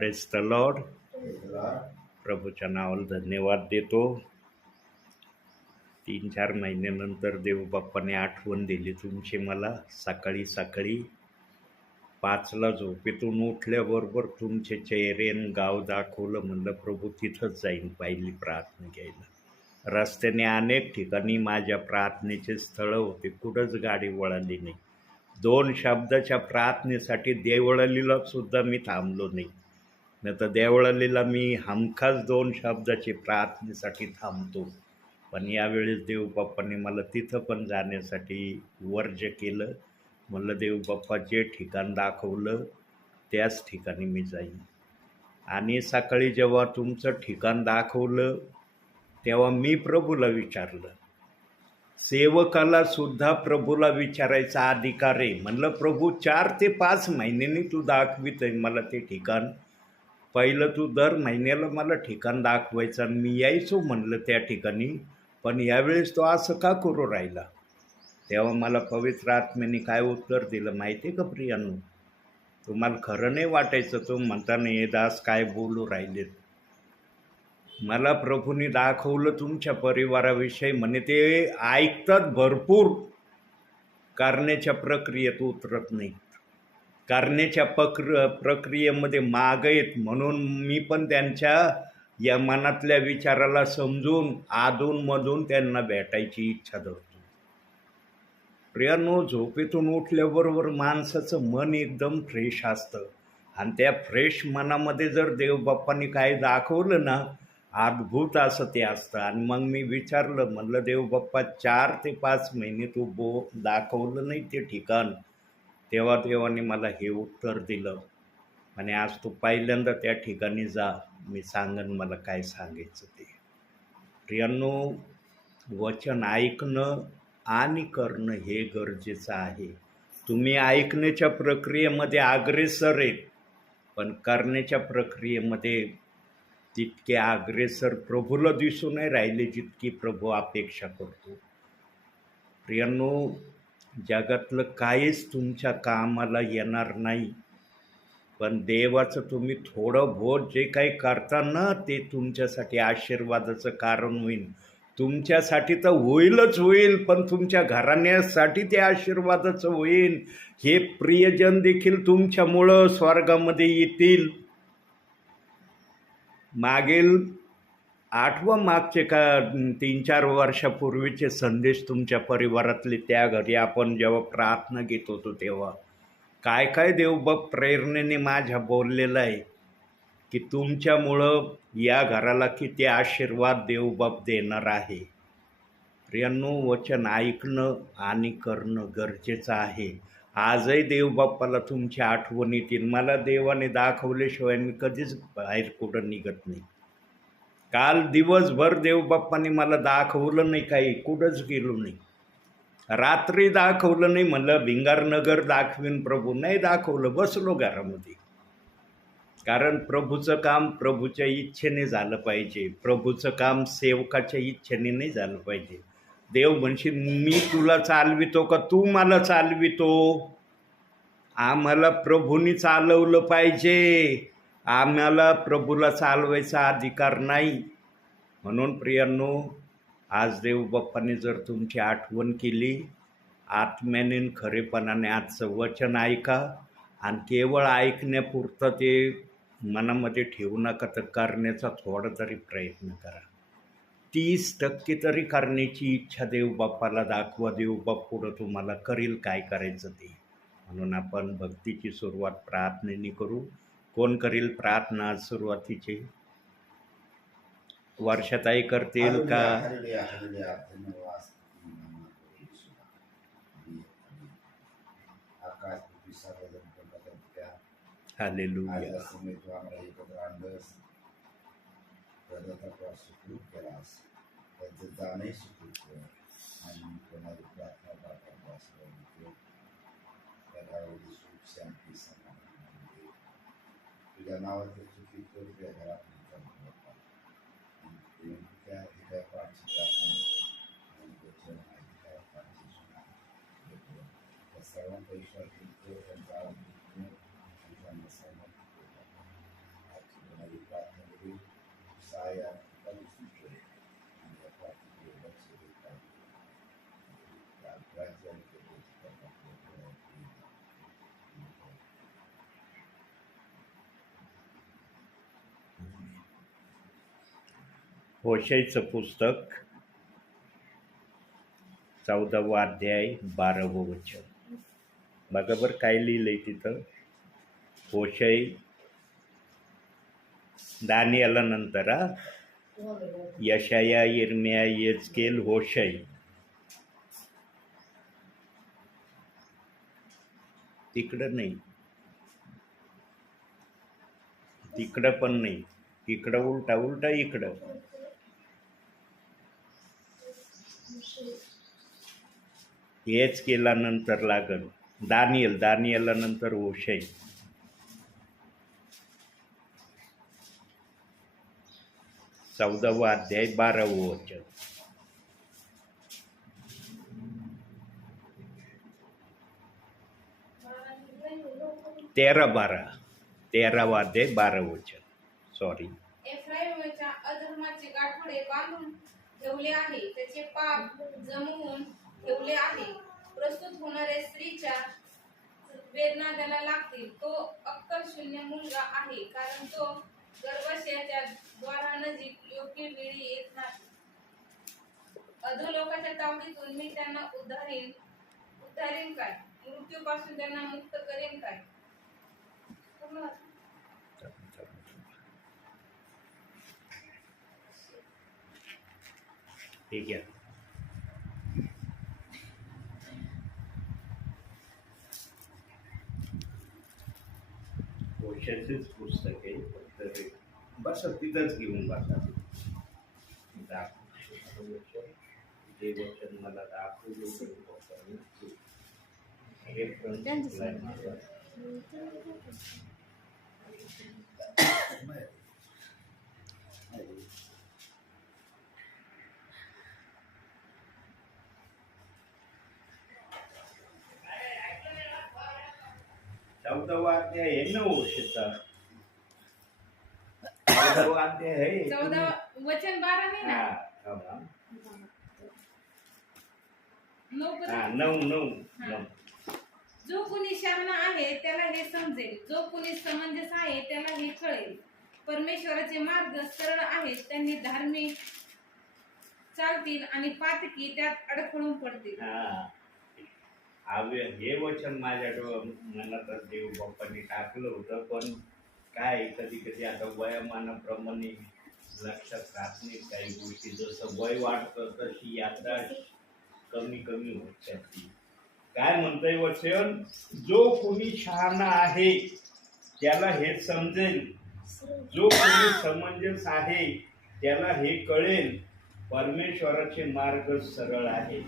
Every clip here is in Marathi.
Praise the Lord. प्रभूच्या नावाला धन्यवाद देतो. 3-4 महिन्यानंतर देवबाप्पाने आठवण दिली तुमची मला. सकाळी 5ला झोपेतून उठल्याबरोबर तुमचे चेहरे आणि गाव दाखवलं. म्हणलं प्रभू तिथंच जाईन पहिली प्रार्थना घ्यायला. रस्त्याने अनेक ठिकाणी माझ्या प्रार्थनेचे स्थळं होते, कुठंच गाडी वळाली नाही. 2 शब्दाच्या प्रार्थनेसाठी देवळालीला सुद्धा मी थांबलो नाही. नाही तर देवळालीला मी हमखास 2 शब्दाची प्रार्थनेसाठी थांबतो. पण यावेळेस देवबाप्पाने मला तिथं पण जाण्यासाठी वर्ज्य केलं. म्हणलं देवबाप्पा जे ठिकाण दाखवलं त्याच ठिकाणी मी जाईन. आणि सकाळी जेव्हा तुमचं ठिकाण दाखवलं तेव्हा मी प्रभूला विचारलं. सेवकाला सुद्धा प्रभूला विचारायचा अधिकार आहे. म्हणलं प्रभू 4 ते 5 महिन्यांनी तू दाखवित आहे मला ते ठिकाण. पहिलं तू दर महिन्याला मला ठिकाण दाखवायचं आणि मी यायचो म्हणलं त्या ठिकाणी. पण यावेळेस तो असं का करू राहिला? तेव्हा मला पवित्र आत्म्याने काय उत्तर दिलं माहिती आहे का प्रियांनो? तुम्हाला खरं नाही वाटायचं. तो म्हणताना हे दास काय बोलू राहिलेत. मला प्रभूने दाखवलं तुमच्या परिवाराविषयी. म्हणे ते ऐकतात भरपूर, करण्याच्या प्रक्रियेत उतरत नाहीत. करण्याच्या प्रक्रियेमध्ये मागं आहेत. म्हणून मी पण त्यांच्या या मनातल्या विचाराला समजून अधूनमधून त्यांना भेटायची इच्छा धरतो. प्रियांनो, झोपेतून उठल्याबरोबर माणसाचं मन एकदम फ्रेश असतं. आणि त्या फ्रेश मनामध्ये जर देवबाप्पांनी काय दाखवलं ना, अद्भुत असं ते असतं. आणि मग मी विचारलं, म्हणलं देवबाप्पा 4 ते 5 महिने तू दाखवलं नाही ते ठिकाण. तेव्हा देवाने मला हे उत्तर दिलं. आणि आज तू पहिल्यांदा त्या ठिकाणी जा, मी सांगन मला काय सांगायचं ते. प्रियांनो, वचन ऐकणं आणि करणं हे गरजेचं आहे. तुम्ही ऐकण्याच्या प्रक्रियेमध्ये अग्रेसर आहेत, पण करण्याच्या प्रक्रियेमध्ये तितके अग्रेसर प्रभूला दिसून नाही राहिले जितकी प्रभू अपेक्षा करतो. प्रियांनो, जगातलं काहीच तुमच्या कामाला येणार नाही. पण देवाचं तुम्ही थोडं बहुत जे काही करता ना, ते तुमच्यासाठी आशीर्वादाचं कारण होईल. तुमच्यासाठी तर होईलच होईल, पण तुमच्या घराण्यासाठी ते आशीर्वादाचं होईल. हे प्रियजन देखील तुमच्यामुळं स्वर्गामध्ये येतील. मागचे का 3-4 वर्षापूर्वीचे संदेश तुमच्या परिवारातले, त्या घरी आपण जेव्हा प्रार्थना घेत होतो तेव्हा काय काय देवबाप प्रेरणेने माझ्या बोललेलं आहे की तुमच्यामुळं या घराला किती आशीर्वाद देवबाप देणार आहे. प्रियांनो, वचन ऐकणं आणि करणं गरजेचं आहे. आजही देवबाप्पाला तुमची आठवण येतील. मला देवाने दाखवल्याशिवाय मी कधीच बाहेर कुठं निघत नाही. काल दिवसभर देवबाप्पाने मला दाखवलं नाही, काही कुठंच गेलो नाही. रात्री दाखवलं नाही. म्हणलं भिंगारनगर दाखवीन प्रभू, नाही दाखवलं. बसलो घरामध्ये. कारण प्रभूचं काम प्रभूच्या इच्छेने झालं पाहिजे. प्रभूचं काम सेवकाच्या इच्छेने नाही झालं पाहिजे. देव म्हणशील मी तुला चालवितो का तू मला चालवितो? आम्हाला प्रभूंनी चालवलं पाहिजे. आम्हाला प्रभूला चालवायचा अधिकार नाही. म्हणून प्रियांनो, आज देवबाप्पाने जर तुमची आठवण केली, आत्म्याने खरेपणाने आजचं वचन ऐका. आणि केवळ ऐकण्यापुरतं ते मनामध्ये ठेवू नका, तर करण्याचा थोडा तरी प्रयत्न करा. 30% तरी करण्याची इच्छा देवबाप्पाला दाखवा. देवबाप पुढं तुम्हाला करील काय करायचं ते. म्हणून आपण भक्तीची सुरुवात प्रार्थनेने करू. कोण करील प्रार्थना आज सुरुवातीची? वर्षाताई करतील का? हालेलुया. तुझ्या नावाचं चुकी तुझ्या घरात सर्वांचा विश्वास त्यांचा या ठिकाणी सुचेल आणि या प्रार्थनेकडे लक्ष देत आहे. राज्य आणि केंद्राचे काम आपल्या डोळ्यात येईल. होशेचं पुस्तक 14वा अध्याय 12वं वचन. बघा बरं काय लिहिलंय तिथं. होशे दानिएला नंतर यशाया, यिर्मया, येजकेल, होशे. तिकडं नाही, तिकडं पण नाही, इकडं उलटा उलटा इकडं. हेच केल्यानंतर लागल दानिएला नंतर होशे. 14वा अध्याय 12वं वचन. 13वा अध्याय 12 वचन. सॉरी. एफ्राईमच्या अधर्माचे गाठोडे बांधून ठेवले आहे, त्याचे पाप जमवून ठेवले आहे. प्रस्तुत होणाऱ्या स्त्रीच्या वेदना त्याला लागतील. तो अक्कलशून्य मुलगा आहे, कारण तो गर्भाशयाच्या द्वारानजीक योग्य वेळी येत नाही. अधोलोकाच्या तावडीतून मी त्यांना उद्धारीन काय? मृत्यूपासून त्यांना मुक्त करेन काय? ठीक आहे. होशेचंच पुस्तक आहे. फक्त बस तिथंच घेऊन बसा. जे वचन मला दाखवलं चौदावा अध्याय आहे ना होशेचा. 14वा अध्याय आहे. 14 वचन 12 नाही ना. हा, 9 9. जो कुणी शरण आहे त्याला हे समजेल, जो कुणी समंजस आहे त्याला हे कळेल. परमेश्वराचे मार्ग सरळ आहेत, त्यांनी धार्मिक चालतील आणि पातकी त्यात अडखळून पडतील. हे वचन माझ्या मनात देव बाप्पांनी टाकलं होतं, पण काय कधी कधी आता वयामानाप्रमाणे लक्षात राहत नाही काही गोष्टी. जसं वय वाढतं तशी यात्रा कमी कमी होत जाते. काय म्हणतंय वचन? जो कोणी शहाणा आहे त्याला हे समजेल, जो कोणी समंजस आहे त्याला हे कळेल. परमेश्वराचे मार्ग सरळ आहे.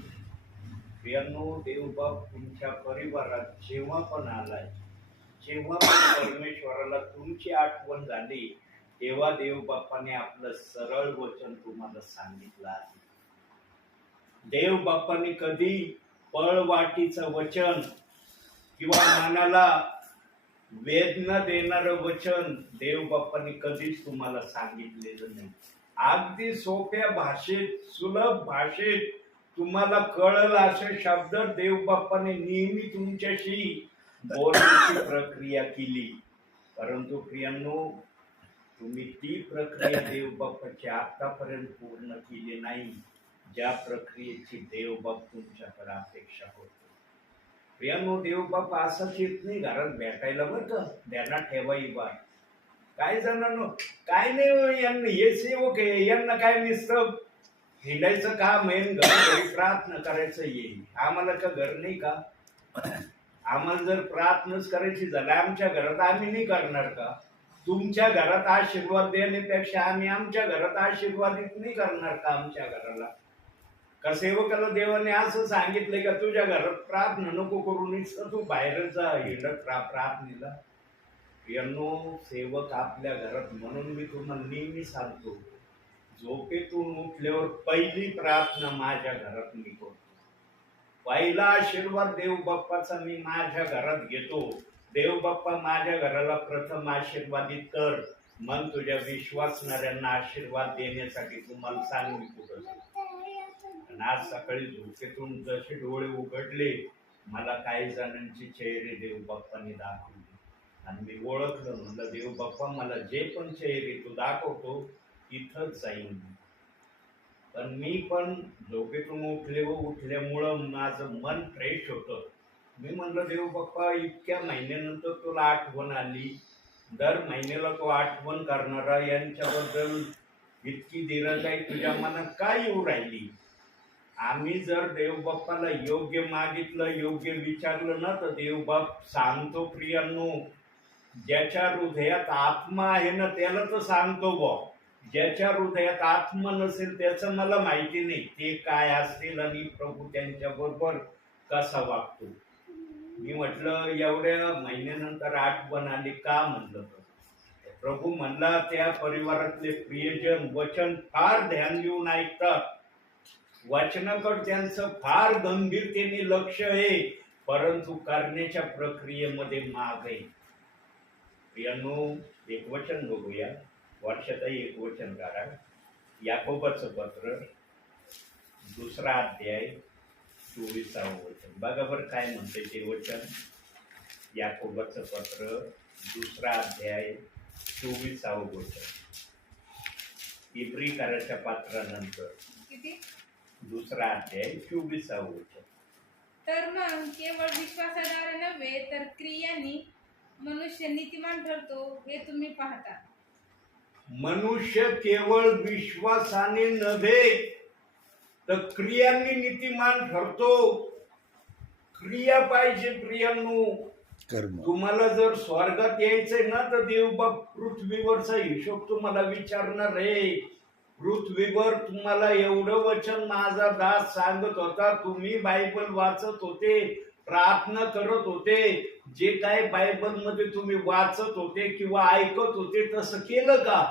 प्रियांनो, देवबाप तुमच्या परिवारात जेव्हा पण आलाय, जेव्हा पण परमेश्वराला तुमची आठवण झाली, तेव्हा देवबापाने आपलं सरळ वचन तुम्हाला सांगितलं आहे. देवबापाने कधी पळवाटीचं वचन किंवा मनाला वेदना देणारं वचन देवबापाने कधीच तुम्हाला सांगितलेलं नाही. अगदी सोप्या भाषेत, सुलभ भाषेत तुम्हाला कळल असे शब्द देवबापाने नेहमी तुमच्याशी बोलण्याची प्रक्रिया केली. परंतु प्रियांनो, तुम्ही ती प्रक्रिया देवबापाची आतापर्यंत पूर्ण केली नाही, ज्या प्रक्रियेची देवबाप तुमच्याकडे अपेक्षा होतो. प्रियांनो, देवबाप असंच येत नाही घरात भेटायला. बरं का, ध्यानात ठेवा ही बात. काय जणांनो, काय नाही, यांना हे सेवक आहे, यांना काय नुसतं हिंडायचं काम आहे, घरी प्रार्थना करायचं येईल. आम्हाला का घर नाही का? आम्हाला जर प्रार्थनाच करायची झाली आमच्या घरात, आम्ही नाही करणार का? तुमच्या घरात आशीर्वाद देण्यापेक्षा आम्ही आमच्या घरात आशीर्वादित नाही करणार का आमच्या घराला? का सेवकाला देवाने असं सांगितलंय का तुझ्या घरात प्रार्थना नको करू, नुसतं तू बाहेरच जा हिंडत प्रार्थनेला? यांनो, सेवक आपल्या घरात, म्हणून मी तुम्हाला नेहमी सांगतो, झोपेतून उठल्यावर पहिली प्रार्थना माझ्या घरात मी करतो. पहिला आशीर्वाद देव बाप्पाचा मी माझ्या घरात घेतो. देव बाप्पा माझ्या घराला प्रथम आशीर्वादित कर, मन तुझ्या विश्वासणाऱ्यांना आशीर्वाद देण्यासाठी तुम्हाला सांग मी कुठं जाऊ. आणि आज सकाळी झोपेतून जसे डोळे उघडले मला काही जणांची चेहरे देव बाप्पांनी दाखवली आणि मी ओळखलं. म्हणलं देव बाप्पा मला जे पण चेहरे तू दाखवतो तिथंच जाईन. पण मी पण झोपेतून उठल्यामुळं माझं मन फ्रेश होतं. मी म्हणलं देव बाप्पा इतक्या महिन्यानंतर तुला आठवण आली, दर महिन्याला तो आठवण करणारा यांच्याबद्दल इतकी दिरंगाई तुझ्या मनात काय येऊ राहिली. आम्ही जर देवबाप्पाला योग्य मागितलं, योग्य विचारलं ना तर देवबाप सांगतो. प्रियांनो, ज्याच्या हृदयात आत्मा आहे ना त्याला तर सांगतो बा. ज्याच्या हृदयात आत्मा नसेल त्याचं मला माहिती नाही ते काय असतील आणि प्रभू त्यांच्या बरोबर कसा वागतो. मी म्हटलं एवढ्या महिन्यानंतर आठवण आली का. म्हणलं तर प्रभू म्हणला त्या परिवारातले प्रियजन वचन फार ध्यान देऊन ऐकतात. वचनाकडे त्यांचं फार गंभीरतेने लक्ष आहे, परंतु करण्याच्या प्रक्रियेमध्ये माग आहे. प्रियांनो, एक वचन बघूया. वर्षातही एक वचन करा. याकोबाचं पत्र 2 अध्याय 24 वचन. बघा बरं काय म्हणते ते वचन. याकोबाचं पत्र 2 अध्याय 24 वचन. इब्रीकराच्या पात्रानंतर किती 2 अध्याय 24 वचन. तर मग केवळ विश्वासाद्वारे नव्हे तर क्रियांनी मनुष्य नीतिमान ठरतो हे तुम्ही पाहता. मनुष्य केवळ विश्वासाने नव्हे तर क्रियांनी नीतिमान ठरतो. क्रिया पाहिजे प्रियांनो. तुम्हाला जर स्वर्गात यायचंय ना तर देवबाप पृथ्वीवरचा हिशोब तुम्हाला विचारणार आहे. पृथ्वीवर तुम्हाला एवढं वचन माझा दास सांगत होता, तुम्ही बायबल वाचत होते, प्रार्थना करत होते, जे काय बायबल मध्ये तुम्ही वाचत होते किंवा ऐकत होते तसं केलं का.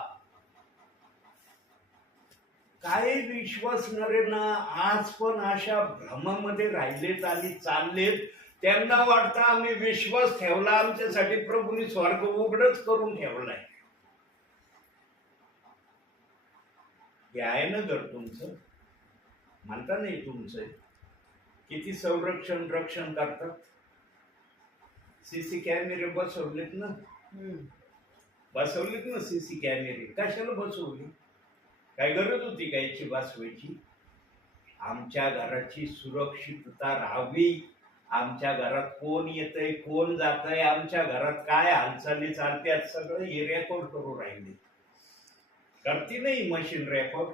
काही विश्वासणारे ना आज पण अशा भ्रमामध्ये राहिलेत आणि चाललेत. त्यांना वाटतं आम्ही विश्वास ठेवला, आमच्यासाठी प्रभूने स्वर्ग उघडच करून ठेवलाय. हे आहे ना घर तुमचं, म्हणता नाही तुमचं. किती संरक्षण रक्षण करतात. सीसी कॅमेरे बसवलेत ना, बसवलेत ना सीसी कॅमेरे. कशाला बसवले, काय गरज होती का याची बसवायची. आमच्या घराची सुरक्षितता राहावी. आमच्या घरात कोण येतंय कोण जातंय, आमच्या घरात काय हालचाली चालतात सगळं हे रेकॉर्ड करू राहिले. करते नाही मशीन रेकॉर्ड,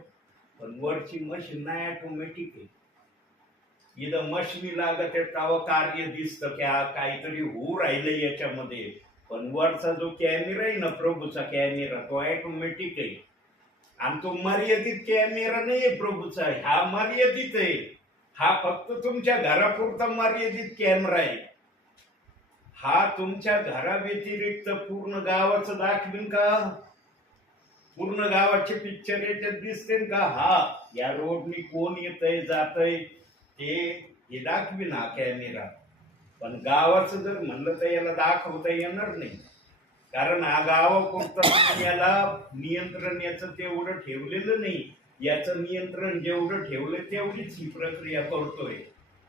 पण वरची मशीन नाही ऑटोमॅटिक आहे. इथं मशीनी लागत आहे तेव्हा कार्य दिसतं की काहीतरी होऊ राहिलं याच्यामध्ये. पण वरचा जो कॅमेरा आहे ना प्रभूचा कॅमेरा तो ऑटोमॅटिक आहे. आणि तो मर्यादित कॅमेरा नाहीये प्रभूचा, हा मर्यादित आहे. हा फक्त तुमच्या घरापुरता मर्यादित कॅमेरा आहे. हा तुमच्या घराव्यतिरिक्त पूर्ण गावाचं दाखवीन का. पूर्ण गावाचे पिक्चर याच्यात दिसते का. हा या रोडनी कोण येतंय जातंय ते दाखवीन हा कॅमेरा. पण गावाचं जर म्हणलं तर याला दाखवता येणार नाही. कारण हा गावापुरता याला नियंत्रण याचं तेवढं ठेवलेलं नाही. याचं नियंत्रण जेवढं ठेवलं तेवढीच ही प्रक्रिया करतोय.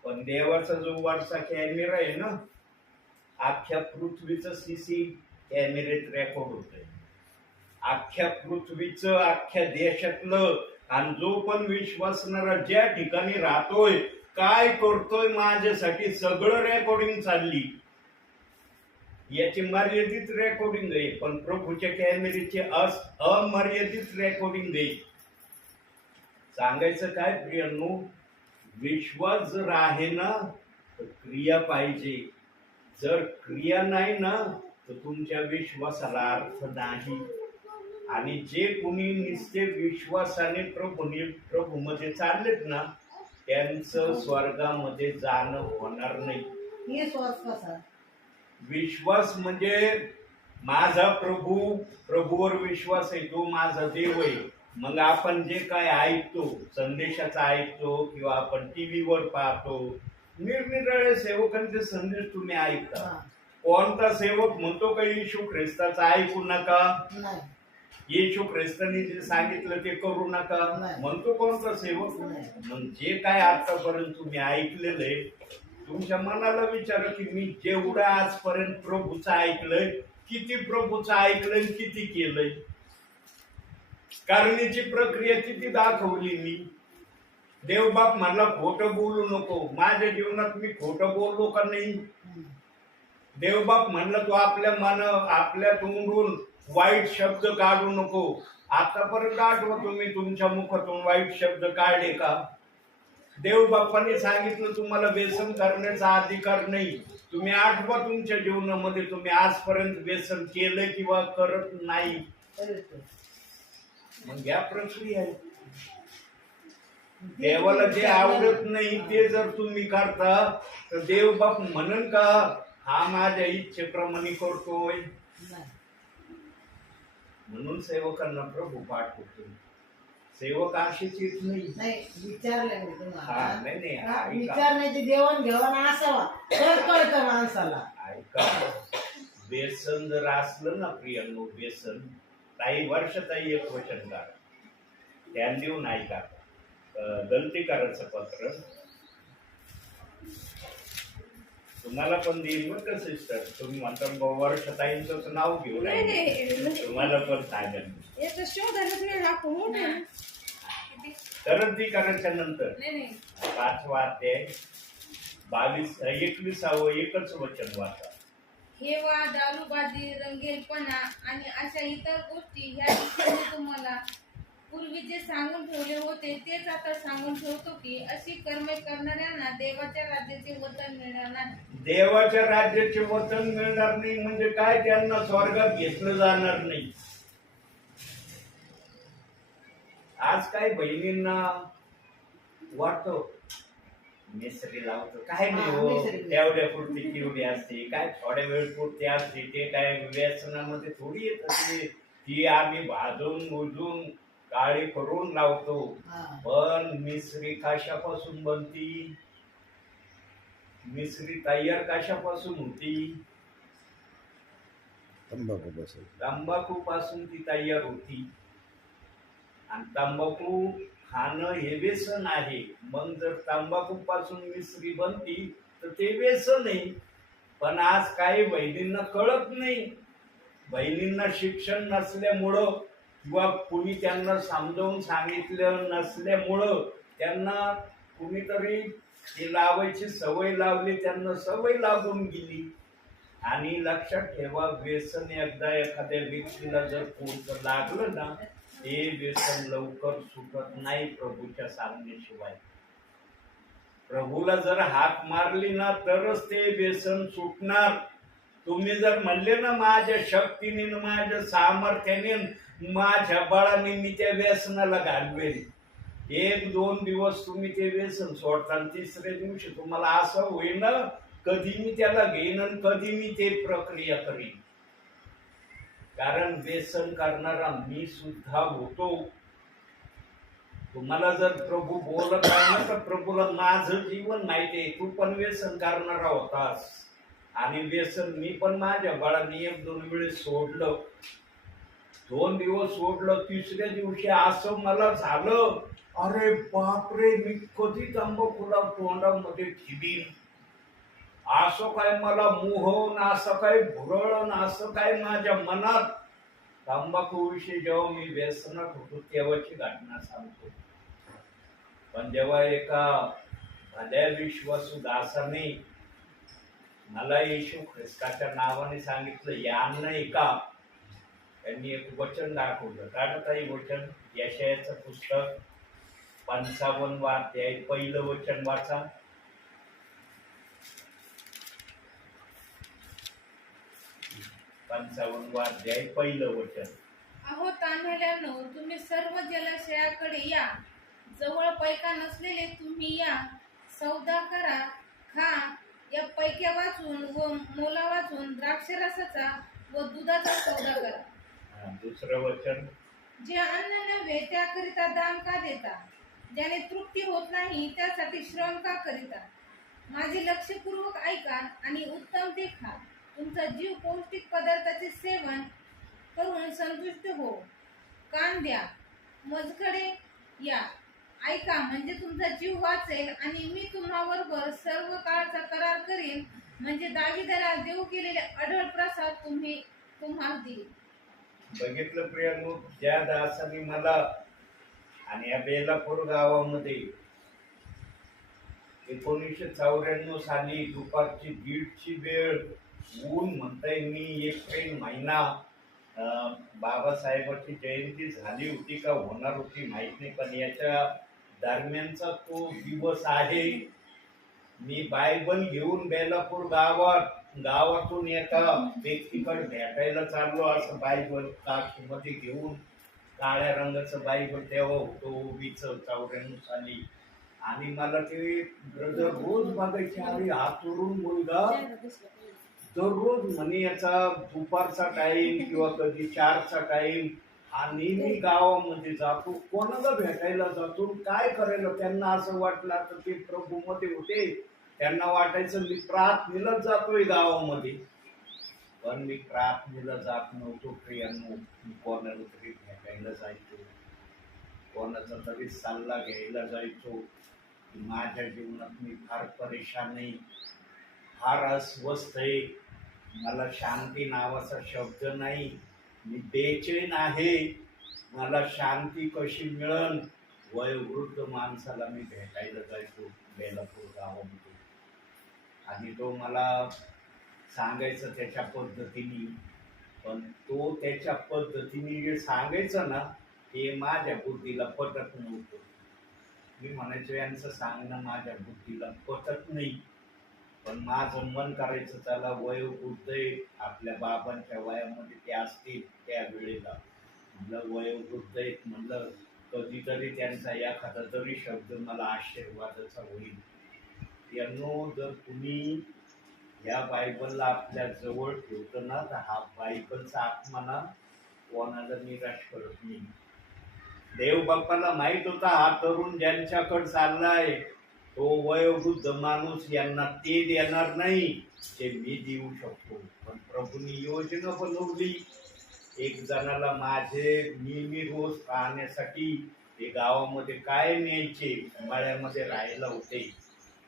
पण देवाचा जो वरचा कॅमेरा आहे ना, अख्ख्या पृथ्वीचं सीसी कॅमेरेत रेकॉर्ड होतंय. अख्ख्या पृथ्वीचं, अख्ख्या देशातलं. आणि जो पण विश्वासणारा ज्या ठिकाणी राहतोय, काय करतोय माझ्यासाठी सगळं रेकॉर्डिंग चालली. याची मर्यादित रेकॉर्डिंग आहे, पण प्रभूच्या कॅमेऱ्याची अमर्यादित रेकॉर्डिंग आहे. सांगायचं काय प्रियांनो, विश्वास जर आहे ना तर क्रिया पाहिजे. जर क्रिया नाही ना तर तुमच्या विश्वासाला अर्थ नाही. आणि जे कुणी नुसते विश्वासाने प्रभू मध्ये चाललेत ना त्यांचं स्वर्गामध्ये जाणं होणार नाही. विश्वास म्हणजे माझा प्रभूवर विश्वास आहे, तो माझा देव आहे. मग आपण जे काय ऐकतो, संदेशाचा ऐकतो किंवा आपण टीव्हीवर पाहतो, निरनिराळे सेवकांचे संदेश तुम्ही ऐकता. कोणता सेवक म्हणतो का येशू ख्रिस्ताचा ऐकू नका. येशू ख्रिस्तांनी जे सांगितलं ते करू नका नाही. म्हणतो कोणता सेवक? नाही. मग जे काय आतापर्यंत तुम्ही ऐकलेलं आहे तुमच्या मनाला विचारा की मी जेवढं आजपर्यंत प्रभूचं ऐकलंय, किती प्रभूचं ऐकलंय आणि किती केलंय, कारणीची प्रक्रिया किती दाखवली मी. देवबाप म्हणला खोटं बोलू नको. माझ्या जीवनात मी खोटं बोललो का नाही? देवबाप म्हणलं तू आपल्या तोंडून वाईट शब्द काढू नको. आतापर्यंत आठवतो मी तुमच्या मुखातून वाईट शब्द काढले का? देवबाप्पांनी सांगितलं तुम्हाला व्यसन करण्याचा अधिकार नाही. तुम्ही आठवा तुमच्या जीवनामध्ये तुम्ही आजपर्यंत व्यसन केलं किंवा करत नाही. मग या प्रक्रिया आहे. देवाला जे आवडत नाही ते जर तुम्ही करता तर देवबाप म्हणन का हा माझ्या इच्छेप्रमाणे करतोय? म्हणून सेवकांना प्रभू पाठवतो. सेवक अशीच येत नाही. विचारलं मी हा, तुम्हाला. नाही हा, ऐका विचारण्याची देवाण घेवाण असावा तर कळतं माणसाला. ऐका, व्यसन जर असलं ना प्रियांनो, व्यसन काही वर्षातही एक वचन काढ ध्यान देऊन ऐका. गलतीकाराचं पत्र तुम्हाला पण देईल बरं का सिस्टर. तुम्ही म्हणता वर्षताईंच नाव घेऊन तुम्हाला पण सांगेल. गलतीकाराच्या नंतर 5वा अध्याय 21ावं एकच वचन वाचा. हेवा, दारूबाजी, रंगेलपणा आणि अशा इतर गोष्टी ह्या विषयाने तुम्हाला पूर्वी जे सांगून ठेवले होते तेच आता सांगून ठेवतो की अशी कर्मे करणाऱ्यांना देवाच्या राज्याचे वचन मिळणार नाही. देवाच्या राज्याचे वचन मिळणार नाही म्हणजे काय? त्यांना स्वर्गात घेतलं जाणार नाही. आज काय बहिणींना वाटतो मिसरी लावतो, काय नाही हो, तेवढ्या पुरती किवडी असते, काय थोड्या वेळ पुरती असते, ते काय व्यसनामध्ये थोडी येत असते. ती आम्ही भाजून बुजून काळी करून लावतो. पण मिसरी कशापासून बनती? मिसरी तयार कशापासून होती? तंबाखू पासून ती तयार होती. आणि तंबाखू खाणं हे व्यसन आहे. मग जर तंबाखू पासून मिसरी बनती तर ते व्यसन आहे. पण आज काही बहिणींना कळत नाही. बहिणींना शिक्षण नसल्यामुळं किंवा कुणी त्यांना समजावून सांगितलं नसल्यामुळं त्यांना कुणीतरी ती लावायची सवय लावली, त्यांना सवय लागून गेली. आणि लक्षात ठेवा, व्यसन एकदा एखाद्या व्यक्तीला जर कोणतं लागलं ना ते व्यसन लवकर सुटत नाही प्रभूच्या सांगण्याशिवाय. प्रभूला जर हाक मारली ना तरच ते व्यसन सुटणार. तुम्ही जर म्हणले ना माझ्या शक्तीने, माझ्या सामर्थ्याने, माझ्या बळाने मी त्या व्यसनाला घालवेल, 1-2 दिवस तुम्ही ते व्यसन सोडता आणि तिसऱ्या दिवशी तुम्हाला असं होईल ना कधी मी त्याला घेईन आणि कधी मी ते प्रक्रिया करीन. कारण व्यसन करणारा मी सुद्धा होतो. तुम्हाला जर प्रभू बोलत आहे ना तर प्रभूला माझं जीवन माहितीये, तू पण व्यसन करणारा होतास. आणि व्यसन मी पण माझ्या बळाने 1-2 वेळेस सोडलं. 2 दिवस सोडलं, तिसऱ्या दिवशी असं मला झालं, अरे बापरे, मी कधी तंबाखूला तोंडामध्ये ठेवीन, असं काय मला मोहन, असं काय भुरळण, असं काय माझ्या मनात. तंबाखू विषयी जेव्हा मी व्यसनात होतो तेव्हाची घटना सांगतो. पण जेव्हा एका भल्या विश्वासू दासाने मला येशू ख्रिस्ताच्या नावाने सांगितलं यान नाही का, त्यांनी एक वचन दाखवलं. काढताही वचन, यशायाचं पुस्तक 55वा अध्याय 1 वचन वाचा. 55वा अध्याय 1 वचन. अहो तान्ह्यानो, तुम्ही सर्व जलाशयाकडे या, जवळ पैका नसलेले तुम्ही या, सौदा करा, खा, या पैक्या वाचून व मोला वाचून द्राक्षरसाचा व दुधाचा सौदा करा. दुसरं वचन, जे अन्न नव्हे त्याकरिता दाम का देता, ज्याने तृप्ती होत नाही त्यासाठी श्रम का करिता. माझे लक्षपूर्वक ऐका आणि उत्तम ते खा. तुमचा जीव पौष्टिक पदार्थाचे सेवन करून संतुष्ट हो. कान द्या, माझ्याकडे या, ऐका, म्हणजे तुमचा जीव वाचेल आणि मी तुम्हाबरोबर सर्व काळाचा करार करीन, म्हणजे दाविदाला देव केलेले अढळ प्रसाद तुम्हाला देईल. बघितलं प्रियांनो, ज्या दासाने मला आणि या बेलापूर गावामध्ये 1994 साली दुपारची 1:30ची वेळ, ऊन म्हणताय मी, एप्रिल महिना, बाबासाहेबांची जयंती झाली होती का होणार होती माहित नाही, पण याच्या दरम्यानचा तो दिवस आहे. मी बायबल घेऊन बेलापूर गावातून एका व्यक्तीकडे भेटायला चाललो, असं बायबल काखीमध्ये घेऊन, काळ्या रंगाचं बायबल तेव्हा होतो, उभीच 94 साली. आणि मला ते ब्रदर रोज बघायचे, अरे हातून मुलगा दररोज म्हणे, याचा दुपारचा टाइम किंवा कधी 4चा टाइम, हा नेहमी गावामध्ये जातो, कोणाला भेटायला जातो, काय करायला. त्यांना असं वाटलं तर ते प्रभू मध्ये होते, त्यांना वाटायचं मी प्रार्थनेला जातोय गावामध्ये, पण मी प्रार्थनेला जात नव्हतो प्रियांनो. मी कोणाला तरी भेटायला जायचो, कोणाचा तरी सल्ला घ्यायला जायचो. माझ्या जीवनात मी फार परेशान आहे, फार अस्वस्थ आहे, मला शांती नावाचा शब्द नाही, मी बेचैन आहे, मला शांती कशी मिळन. वयोवृद्ध माणसाला मी भेटायला जायचो बेलापूर गावामध्ये, आणि तो मला सांगायचं त्याच्या पद्धतीने, पण तो त्याच्या पद्धतीने जे सांगायचं ना, ते माझ्या बुद्धीला पटत नव्हतं. मी म्हणायचो यांचं सांगणं माझ्या बुद्धीला पटत नाही, पण माझं मन करायचं त्याला वयोवृद्ध आहे, आपल्या बाबांच्या वयामध्ये ते असतील त्या वेळेला, म्हणलं वयोवृद्ध आहेत, म्हणलं कधीतरी त्यांचा एखादा तरी शब्द मला आशीर्वादाचा होईल. यांनो, जर तुम्ही या बायबलला आपल्या जवळ ठेवतो ना, तर हा बायबलचा आत्मा ना कोणाला निराश करत नाही. देव बाप्पाला माहित होता हा तरुण ज्यांच्याकडे चाललाय तो वयोवृद्ध माणूस यांना ते देणार नाही जे मी देऊ शकतो. पण प्रभूंनी योजना बनवली, एक जणाला माझे नेहमी रोज पाहण्यासाठी ते गावामध्ये कायम यायचे, मळ्यामध्ये राहायला होते,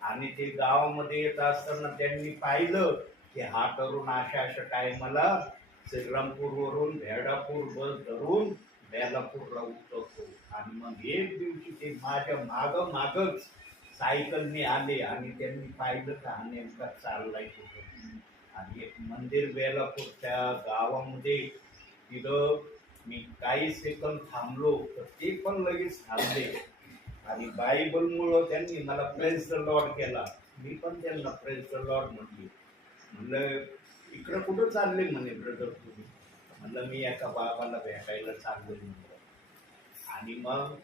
आणि ते गावामध्ये येत असताना त्यांनी पाहिलं की हा तरुण अशा टायमाला श्रीरामपूरवरून भेडापूर बस धरून बेलापूरला उतरतो. आणि मग एक दिवशी ते माझ्या मागच सायकलने आले आणि त्यांनी पाहिलं का हा नेमका चाललाय कुठं. आणि एक मंदिर बेलापूरच्या गावामध्ये, तिथं मी काही सेकंद थांबलो तर ते पण लगेच थांबले, आणि बायबलमुळं त्यांनी मला प्रेज द लॉर्ड केला. मी पण त्यांना प्रेज द लॉर्ड म्हणली. म्हणलं इकडं कुठं चालले म्हणे ब्रदर तुम्ही. म्हणलं मी एका बाबाला भेटायला चाललोय म्हणलं. आणि मग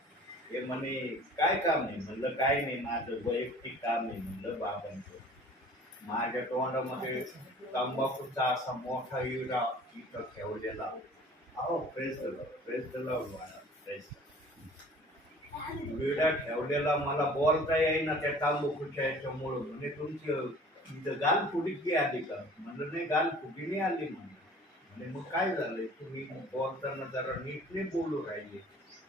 हे म्हणे काय काम आहे. म्हणलं काय नाही, माझं वैयक्तिक काम आहे. म्हणलं बाबांचं. माझ्या तोंडामध्ये तंबाखूचा असा मोठा विडा इथं ठेवलेला. अहो praise the Lord, praise the Lord बाळा, प्रेज द लॉर्ड. विडा ठेवलेला, मला बोलता येईना त्या तंबाखूच्या याच्यामुळं. म्हणजे तुमची इथं गालफुडी आली का. म्हणलं नाही गालफुडी नाही आली. म्हणजे मग काय झालंय, तुम्ही बोलताना जरा नीट नाही बोलू राहिले.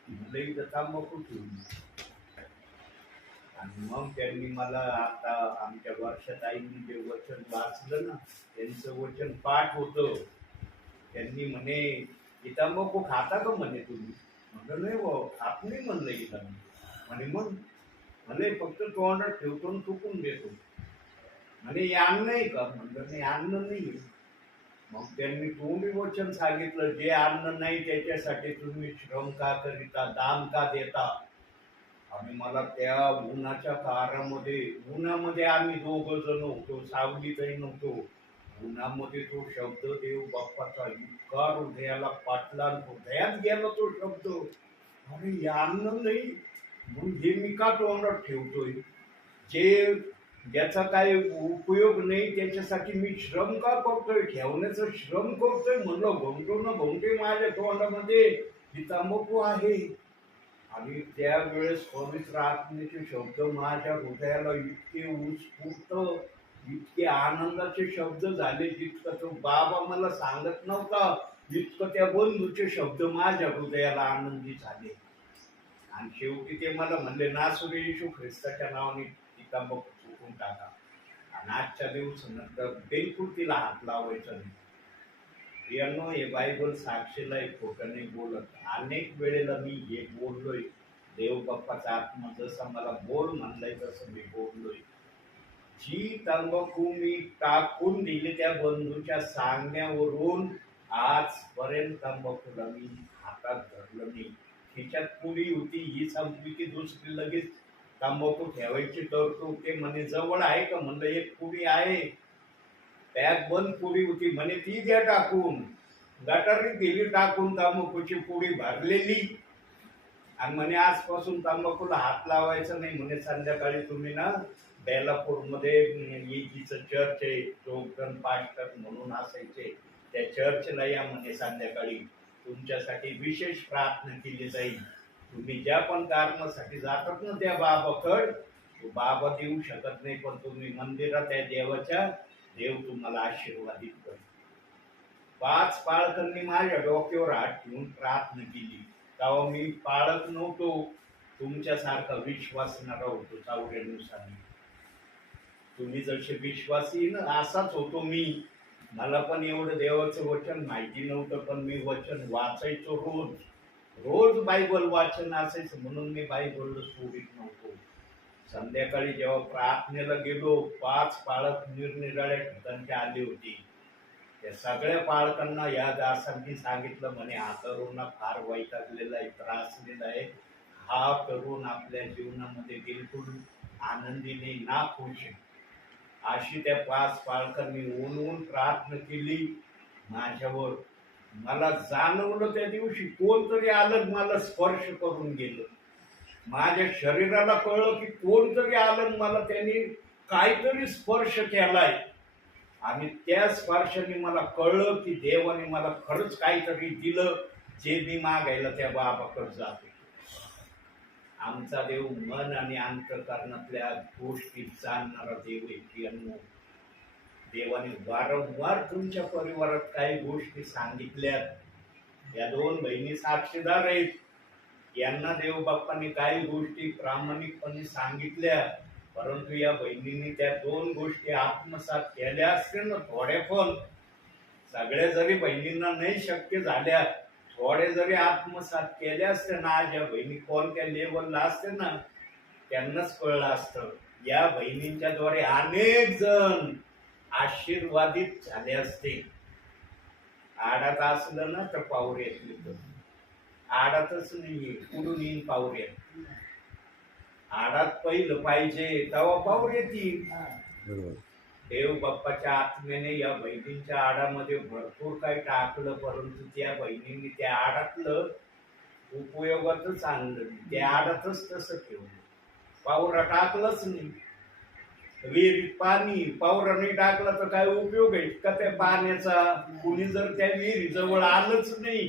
म्हणलं इथं तंबाखू ठेवली. आणि मग त्यांनी मला आता आमच्या वर्षाताईंनी जे वचन वाचलं ना, त्यांचं वचन पाठ होतं. त्यांनी म्हणे की तंबाखू खाता का म्हणे तुम्ही. म्हणलं नाही भाऊ खात नाही म्हणलं इथं. म्हणे मग म्हणे फक्त तोंडात ठेवतो आणि थुकून देतो. म्हणे हे अन्न आहे का. म्हणलं नाही अन्न नाही. मग त्यांनी तुम्ही वचन सांगितलं जे अन्न नाही त्याच्यासाठी तुम्ही श्रम का करिता, दान का देता. आणि मला त्या उन्हाच्या कारामध्ये, उन्हामध्ये आम्ही 2 जण होतो, सावलीतही नव्हतो. उन्हामध्ये तो शब्द देव बाप्पाचा इतका हृदयाला पाटला, हृदयात गेला तो शब्द. अरे हे अन्न नाही, मग हे मी का तोंडात ठेवतोय. जे ज्याचा काही उपयोग नाही त्याच्यासाठी मी श्रम का करतोय, ठेवण्याचं श्रम करतोय. म्हणलं घोमटो न घोमटे माझ्या तोंडामध्ये ही तंबाखू आहे. आणि त्यावेळेस पवित्र आत्म्याचे शब्द माझ्या हृदयाला इतके उत्स्फूर्त, इतके आनंदाचे शब्द झाले, जितकं तो बाबा मला सांगत नव्हता इतकं त्या बंधूचे शब्द माझ्या हृदयाला आनंदी झाले. आणि शेवटी ते मला म्हणले, नासुरे येशू ख्रिस्ताच्या नावाने ती तंबाखू चुकून टाका आणि आजच्या दिवसानंतर बिलकुल तिला हात लावायचा नाही. यांनो, हे बायबल साक्षीला आहे, खोटं नाही बोलत. अनेक वेळेला मी हे बोललोय. देव बाप्पाचा आत्मा जसा मला बोल म्हणलाय तसं मी बोललोय. जी तंबाखू मी टाकून दिली त्या बंधूच्या सांगण्यावरून आजपर्यंत तंबाखूला मी हातात धरलं नाही. तिच्यात पुडी होती, ही संपली की दुसरी लगेच तंबाखू ठेवायची तरतूद. ते म्हणे जवळ आहे का? म्हणलं एक पुडी आहे, पॅक बंद पुडी होती. म्हणे ती द्या टाकून. गटारीत दिली टाकून तंबाखूची पुडी भरलेली आणि म्हणे आजपासून तंबाखूला हात लावायचा नाही. म्हणे संध्याकाळी तुम्ही ना बेलापूरमध्ये येजीचं चर्च आहे, जोगदन पास्टर म्हणून असायचे, त्या चर्चला या म्हणे. संध्याकाळी तुमच्यासाठी विशेष प्रार्थना केली जाईल. तुम्ही ज्या पण कारणासाठी जातात ना त्या बाबाकड, तो बाबा देऊ शकत नाही, पण तुम्ही मंदिरात त्या देवाच्या, देव तुम्हाला आशीर्वादित करेल. 5 पाळकांनी माझ्या डोक्यावर हात ठेवून प्रार्थना केली. तेव्हा मी पाळक नव्हतो, तुमच्यासारखा विश्वासणारा होतो. 94 तुम्ही जसे विश्वासी ना असाच होतो मी. मला पण एवढं देवाचं वचन माहिती नव्हतं, पण मी वचन वाचायचो रोज. रोज बायबल वाचन असायचं, म्हणून मी बायबल सोडित नव्हतो. संध्याकाळी जेव्हा प्रार्थनेला गेलो, 5 पाळक निरनिराळ्या ठिकाणचे आले होते. त्या सगळ्या पाळकांना या दासांनी सांगितलं, म्हणे हा तरुण फार वैतागलेला आहे, त्रासलेला आहे. हा तरुण आपल्या जीवनामध्ये बिलकुल आनंदी नाही, ना खुश आहे. अशी त्या 5 पालकांनी ओनवून प्रार्थना केली माझ्यावर. मला जाणवलं त्या दिवशी कोणतरी आलं, मला स्पर्श करून गेलं. माझ्या शरीराला कळलं की कोणतरी आलं, मला त्यांनी काहीतरी स्पर्श केलाय. आणि त्या स्पर्शाने मला कळलं की देवाने मला खरंच काहीतरी दिलं, जे मी मागायला त्या बाबाकडे जातो. आमचा देव मन आणि अंतःकरणातल्या गोष्टी जाणणारा देव आहे. देवाने वारंवार तुमच्या परिवारात काही गोष्टी सांगितल्यात. या 2 बहिणी साक्षीदार आहेत. यांना देव बाप्पांनी काही गोष्टी प्रामाणिकपणे सांगितल्या, परंतु या बहिणींनी त्या 2 गोष्टी आत्मसात केल्या असतील ना थोड्या, पण सगळ्या जरी बहिणींना नाही शक्य झाल्या, थोडे जरी आत्मसात केले असते ना, आज या बहिणी कोणत्या लेवलला असते ना त्यांनाच कळलं असतं. या बहिणींच्या द्वारे अनेक जण आशीर्वादित झाले असते. आडात असलं ना तर पाऊर येत, आडातच नाहीये, कुठून येईन पाऊर येत. आडात पहिलं पाहिजे तेव्हा पाऊर येतील. देव बाप्पाच्या आत्म्याने या बहिणींच्या आडामध्ये भरपूर काही टाकलं, परंतु त्या बहिणींनी त्या आडातलं उपयोगातच आणलं नाही. त्या आडातच तसं ठेवलं, पावरा टाकलंच नाही. विहिरीत पाणी पावराने टाकलं तर काय उपयोग आहे का त्या पाण्याचा? कुणी जर त्या विहिरीजवळ आलंच नाही,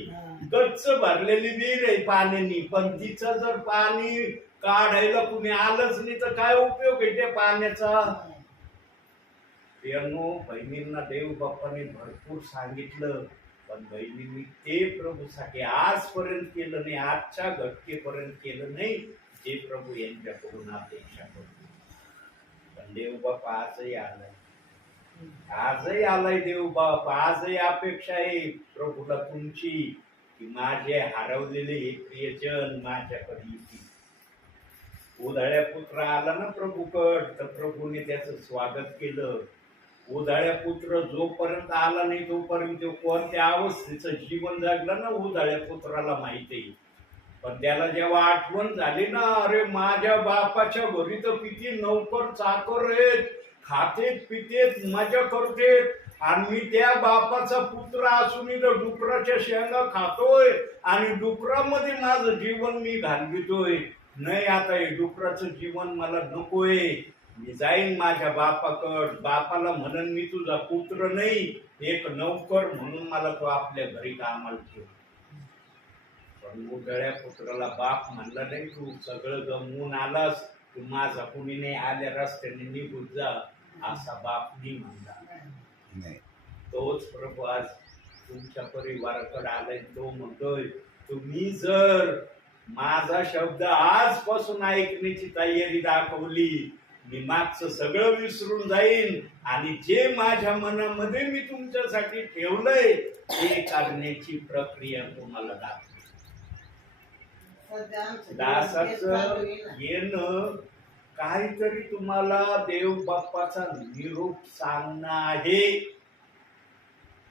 गच्च भरलेली विहीर आहे पाण्याने, पण तिचं जर पाणी काढायला कुणी आलंच नाही तर काय उपयोग आहे त्या पाण्याचा? बहिणींना देव बाप्पाने भरपूर सांगितलं, पण बहिणींनी ते प्रभूसाठी आजपर्यंत केलं नाही, आजच्या घटकेपर्यंत केलं नाही, जे प्रभू यांच्याकडून अपेक्षा करतो. पण देव बाप्पा आजही आलाय, आजही आलाय देव बाप्पा. आजही अपेक्षा आहे प्रभूला तुमची की माझे हरवलेले हे प्रियजन माझ्याकडे येतील. उधाळ्या पुत्र आला ना प्रभूकड, तर प्रभूने त्याचं स्वागत केलं. उधाळ्या पुत्र जोपर्यंत आला नाही तोपर्यंत कोणत्या अवस्थेचं जीवन जगलं ना उधाळ्या पुत्राला माहिती आहे. पण त्याला जेव्हा आठवण झाली ना, अरे माझ्या बापाच्या घरी तर किती नौकर चाकर आहेत, खातेत पितेत मजा करतेत, आणि मी त्या बापाचा पुत्र असून तर डुकराच्या शेंगा खातोय आणि डुकरामध्ये माझं जीवन मी घालवितोय. नाही, आता हे डुकराचं जीवन मला नकोय. मी जाईन माझ्या बापाकड, बापाला म्हणून मी तुझा पुत्र नाही, एक नौकर म्हणून मला तो आपल्या घरी कामाला ठेव. पण उधळ्या पुत्राला बाप म्हणला नाही, तू सगळं गमवून आलास, तू माझा कुणी नाही आल्या रस्त्याने निघून जा, असा बाप नाही म्हणला. तोच प्रभू आज तुमच्या परिवाराकडे आलाय. तो म्हणतोय तुम्ही जर माझा शब्द आजपासून ऐकण्याची तयारी दाखवली, मी मागचं सगळं विसरून जाईन आणि जे माझ्या मनामध्ये मी तुमच्यासाठी ठेवलंय ते करण्याची प्रक्रिया तुम्हाला दाखवेल. सध्या आमचं तेच दासाचं चालू आहे ना. येणं काहीतरी तुम्हाला देव बाप्पाचा निरोप सांगणं आहे.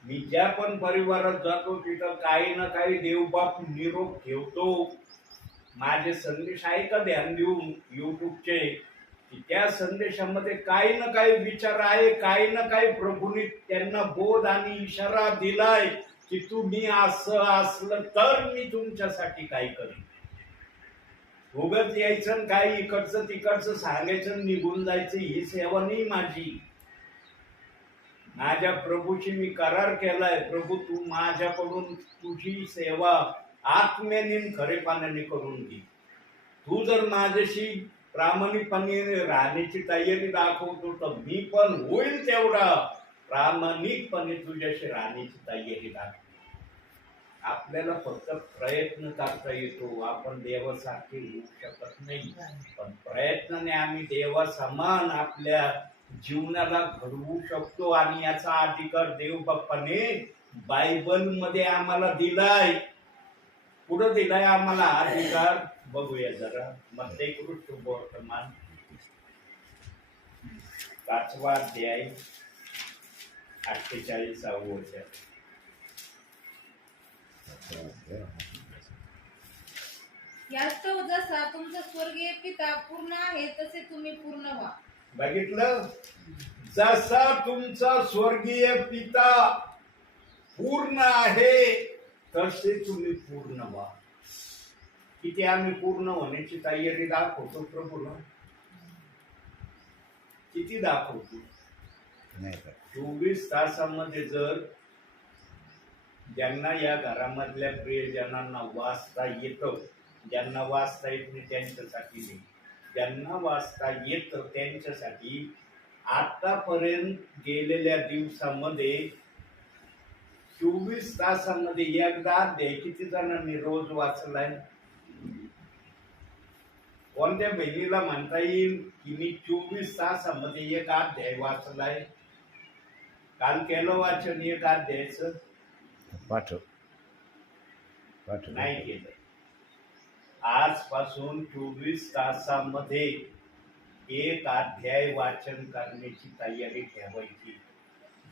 मी ज्या पण परिवारात जातो तिथं काही ना काही देवबाप निरोप ठेवतो. माझे संदेश आहे का ध्यान देऊन युट्यूबचे, की त्या संदेशामध्ये काही ना काही विचार आहे, काही ना काही प्रभूंनी त्यांना बोध आणि इशारा दिलाय की तुम्ही असं असलं तर मी तुमच्यासाठी काय करेन. उगाच यायचं काय इकडचं तिकडचं सांगायचं निघून जायचं ही सेवा नाही माझी. माझ्या प्रभूशी मी करार केलाय, प्रभू तू माझ्याकडून तुझी सेवा आत्म्याने खरेपणाने करून घे. तू जर माझ्याशी प्रामाणिकपणे राहण्याची तयारी दाखवतो तर मी पण होईल तेवढा प्रामाणिकपणे तुझ्याशी राहण्याची तयारी दाखव. आपल्याला फक्त प्रयत्न करता येतो, आपण देवासारखे होऊ शकत नाही, पण प्रयत्नाने आम्ही देवा समान आपल्या जीवनाला घडवू शकतो. आणि याचा अधिकार देव बाप्पाने बायबल मध्ये आम्हाला दिलाय. पुढे दिलाय आम्हाला अधिकार, बघूया जरा. मत्ती शुभ वर्तमान 5वा अध्याय 48वा वचन. यास्तव जसा तुमचा स्वर्गीय पिता पूर्ण आहे तसे तुम्ही पूर्ण व्हा. बघितलं, जसा तुमचा स्वर्गीय पिता पूर्ण आहे तसे तुम्ही पूर्ण व्हा. किती आम्ही पूर्ण होण्याची तयारी दाखवतो प्रभूला, किती दाखवतो. नाही का? 24 तासामध्ये जर ज्यांना या घरामधल्या प्रियजनांना वाचता येतं, ज्यांना वाचता येत नाही त्यांच्यासाठी नाही, ज्यांना वाचता येतं त्यांच्यासाठी आतापर्यंत गेलेल्या दिवसामध्ये 24 तासामध्ये एकदा अध्याय किती जणांनी रोज वाचलाय? कोणत्या बहिणीला म्हणता येईल की मी 24 तासामध्ये एक अध्याय वाचलाय? काल केलं वाचन एक अध्यायचं? पाठव नाही केलं. आजपासून 24 तासामध्ये एक अध्याय वाचन करण्याची तयारी ठेवायची.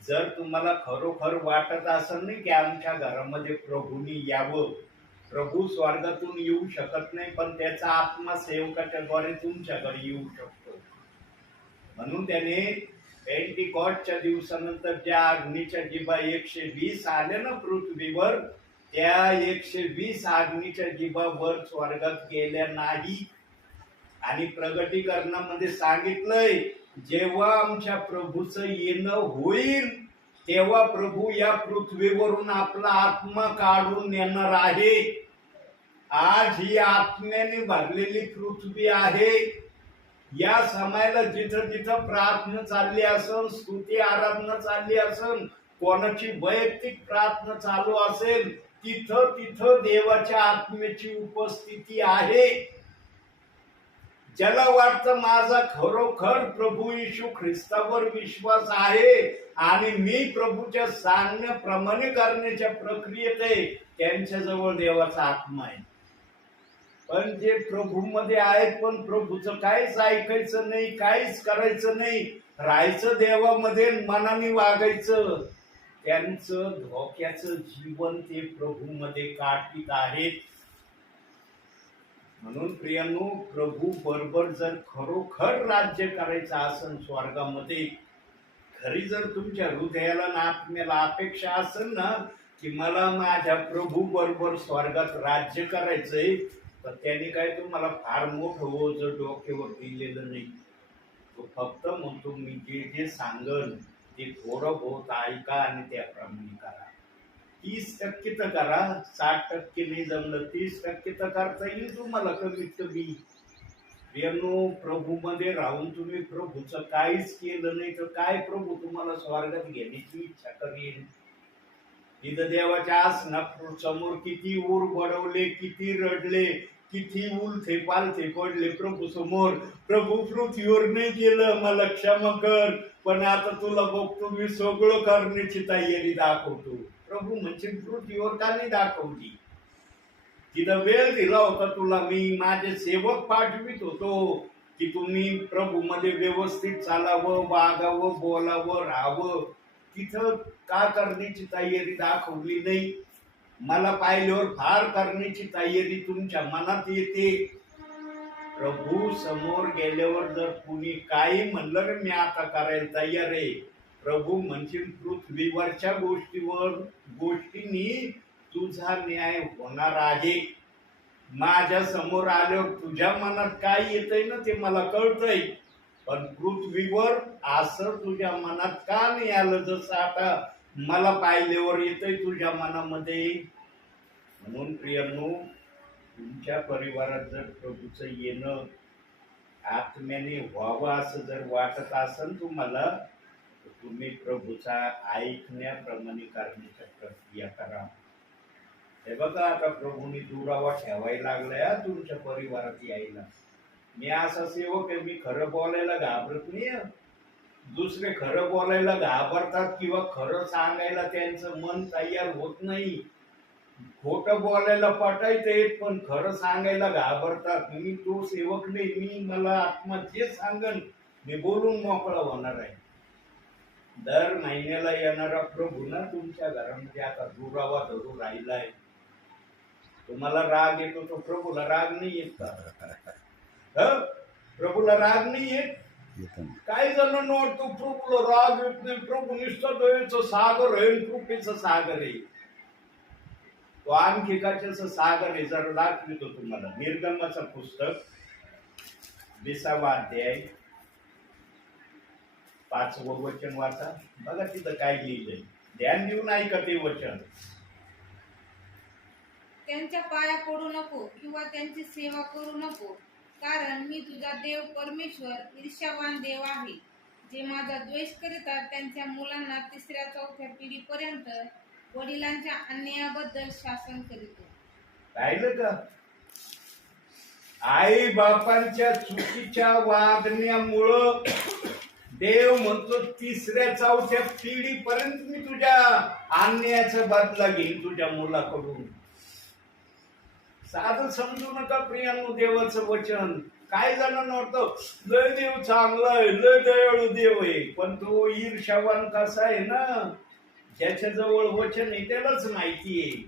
जर तुम्हाला खरोखर वाटत असेल नाही की आमच्या घरामध्ये प्रभूंनी यावं, प्रभू स्वर्गातून येऊ शकत नाही पण त्याचा आत्मा सेवकाच्या द्वारे तुमच्याकडे येऊ शकतो. म्हणून त्याने पेंटिकॉस्टच्या दिवसानंतर ज्या अग्नीच्या जिभा 120 आल्या ना पृथ्वीवर, त्या 120 अग्नीच्या जिभा वर स्वर्गात गेल्या नाही. आणि प्रगटीकरणामध्ये सांगितलंय जेव्हा आमच्या प्रभूचं येणं होईल तेव्हा प्रभू या पृथ्वीवरून आपला आत्मा काढून नेणार आहे. आज ही आत्म्याने भरलेली पृथ्वी आहे. या समयाला जिथं जिथं प्रार्थना चालली असेल, स्तुती आराधना चालली असेल, कोणाची वैयक्तिक प्रार्थना चालू असेल, तिथं तिथं देवाच्या आत्म्याची उपस्थिती आहे. ज्याला वाटतं माझा खरोखर प्रभू येशू ख्रिस्तावर विश्वास आहे आणि मी प्रभूच्या सांगण्याप्रमाणे करण्याच्या प्रक्रियेत आहे, त्यांच्याजवळ देवाचा आत्मा आहे. पण जे प्रभूमध्ये आहेत पण प्रभूचं काहीच ऐकायचं नाही, काहीच करायचं नाही, राहायचं देवामध्ये, मनाने वागायचं, त्यांचं धोक्याचं जीवन ते प्रभूमध्ये काढीत आहेत. म्हणून प्रियांनो, प्रभू बरोबर जर खरोखर राज्य करायचं असेल स्वर्गामध्ये, खरी जर तुमच्या हृदयाला आणि आत्म्याला अपेक्षा असेल ना की मला माझ्या प्रभू बरोबर स्वर्गात राज्य करायचंय, तर त्यांनी काय तुम्हाला फार मोठं ओझ डोक्यावर दिलेलं नाही. तो फक्त म्हणतो मी जे जे सांगन ते थोडं बहुत ऐका आणि त्याप्रमाणे करा. 30% तर करा, 60% नाही जमलं 30% तर करता येईल तुम्हाला कमीत कमी. प्रियांनो, प्रभूमध्ये राहून तुम्ही प्रभूचं काहीच केलं नाही तर काय प्रभू तुम्हाला स्वर्गात घेण्याची इच्छा करेल? तिथं देवाच्या आसना समोर किती ऊर बडवले, किती रडले, किती उलथे पालथे पडले प्रभू समोर. प्रभू पृथ्वीवर नाही गेलं, मला क्षमा कर, पण आता तुला बघतो मी सगळं करण्याची तयारी दाखवतो. प्रभू म्हणजे पृथ्वीवर का नाही दाखवली? तिथं वेळ दिला होता तुला मी, माझे सेवक पाठवित होतो की तुम्ही प्रभू मध्ये व्यवस्थित चालावं, वागावं, बोलावं, राहावं. तिथं का करण्याची तयारी दाखवली नाही? मला पाहिल्यावर फार करण्याची तयारी तुमच्या मनात येते. प्रभू समोर गेल्यावर जर कुणी काही म्हणलं रे मी आता करायला तयार आहे, प्रभू म्हणशील पृथ्वीवरच्या गोष्टींनी तुझा न्याय होणार आहे. माझ्या समोर आल्यावर तुझ्या मनात काय येतंय ना ते मला कळतंय, पण पृथ्वीवर असं तुझ्या मनात का नाही आलं जसं आता मला पाहिल्यावर येतंय तुझ्या मनामध्ये. म्हणून प्रियांनो, तुमच्या परिवारात जर प्रभूचं येणं आत्म्याने व्हावं असं जर वाटत असेल तुम्हाला, तर तुम्ही प्रभूचा ऐकण्याप्रमाणे करण्याच्या प्रक्रिया करा. हे बघा, आता प्रभूंनी दुरावा ठेवायला लागलाय तुमच्या परिवारात यायला. मी असा सेवक आहे, मी खरं बोलायला घाबरत नाही. दुसरे खरं बोलायला घाबरतात किंवा खरं सांगायला त्यांचं मन तयार होत नाही. खोटं बोलायला पटायचंय पण खरं सांगायला घाबरतात. मी तो सेवक नाही. मी मला आत्मा जे सांगन मी बोलून मोकळा होणार आहे. दर महिन्याला येणारा प्रभू ना तुमच्या घरामध्ये आता दुरावा धरून राहिलाय. तुम्हाला राग येतो, तो प्रभूला राग नाही येत का? प्रभूला राग नाही येत? काही जण वाटतो प्रभूला राग येत नाही, प्रभू नुसतं दयेचं सागर आहे, कृपेचं सागर आहे. तो आणखी कशाचं सागर आहे जर दाखवितो तुम्हाला. निर्गमाचं पुस्तक 20वा अध्याय 5वं वचन वाचा. बघा तिथं काय लिहिलंय, ध्यान देऊन ऐका ते वचन. त्यांच्या पाया पडू नको किंवा त्यांची सेवा करू नको, कारण मी तुझा देव परमेश्वर ईर्ष्यावान देव आहे, जे माझा द्वेष करीतात त्यांच्या मुलांना 3ऱ्या-4थ्या पिढीपर्यंत वडिलांच्या अन्यायाबद्दल शासन करीतो. पाहिलं का? आई बापांच्या चुकीच्या वागण्यामुळं देव म्हणतो 3ऱ्या-4थ्या पिढीपर्यंत मी तुझ्या अन्यायाचा बदला घेईन तुझ्या मुलाकडून. साधं समजू नका प्रियांनो देवाचं वचन. काय जणांना वाटतं लय देव चांगला आहे, लय दयाळू देव आहे, पण तो ईर्ष्यावान कसा आहे ना, ज्याच्या जवळ वचन आहे त्यालाच माहिती आहे.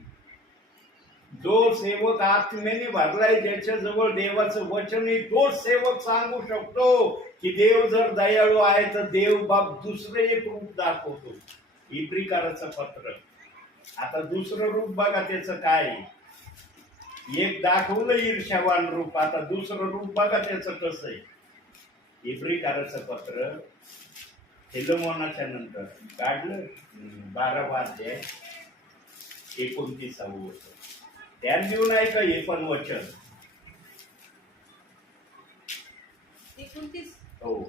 जो सेवक आत्म्याने भरलाय, ज्याच्या जवळ देवाचं वचन आहे, तोच सेवक सांगू शकतो की देव जर दयाळू आहे तर देव बाप दुसरं एक रूप दाखवतो. इब्रिकाराचं पत्र. आता दुसरं रूप बघा त्याचं काय. एक दाखवलं ईर्ष्यावान रूप, आता दुसरं रूप बघा त्याचं कसं आहे. इब्रिकाराचं पत्र फिलोमोनाच्या नंतर काढलं 12वा अध्याय 29वा वचन. ध्यान देऊन ऐका हे पण वचन. 29. हो,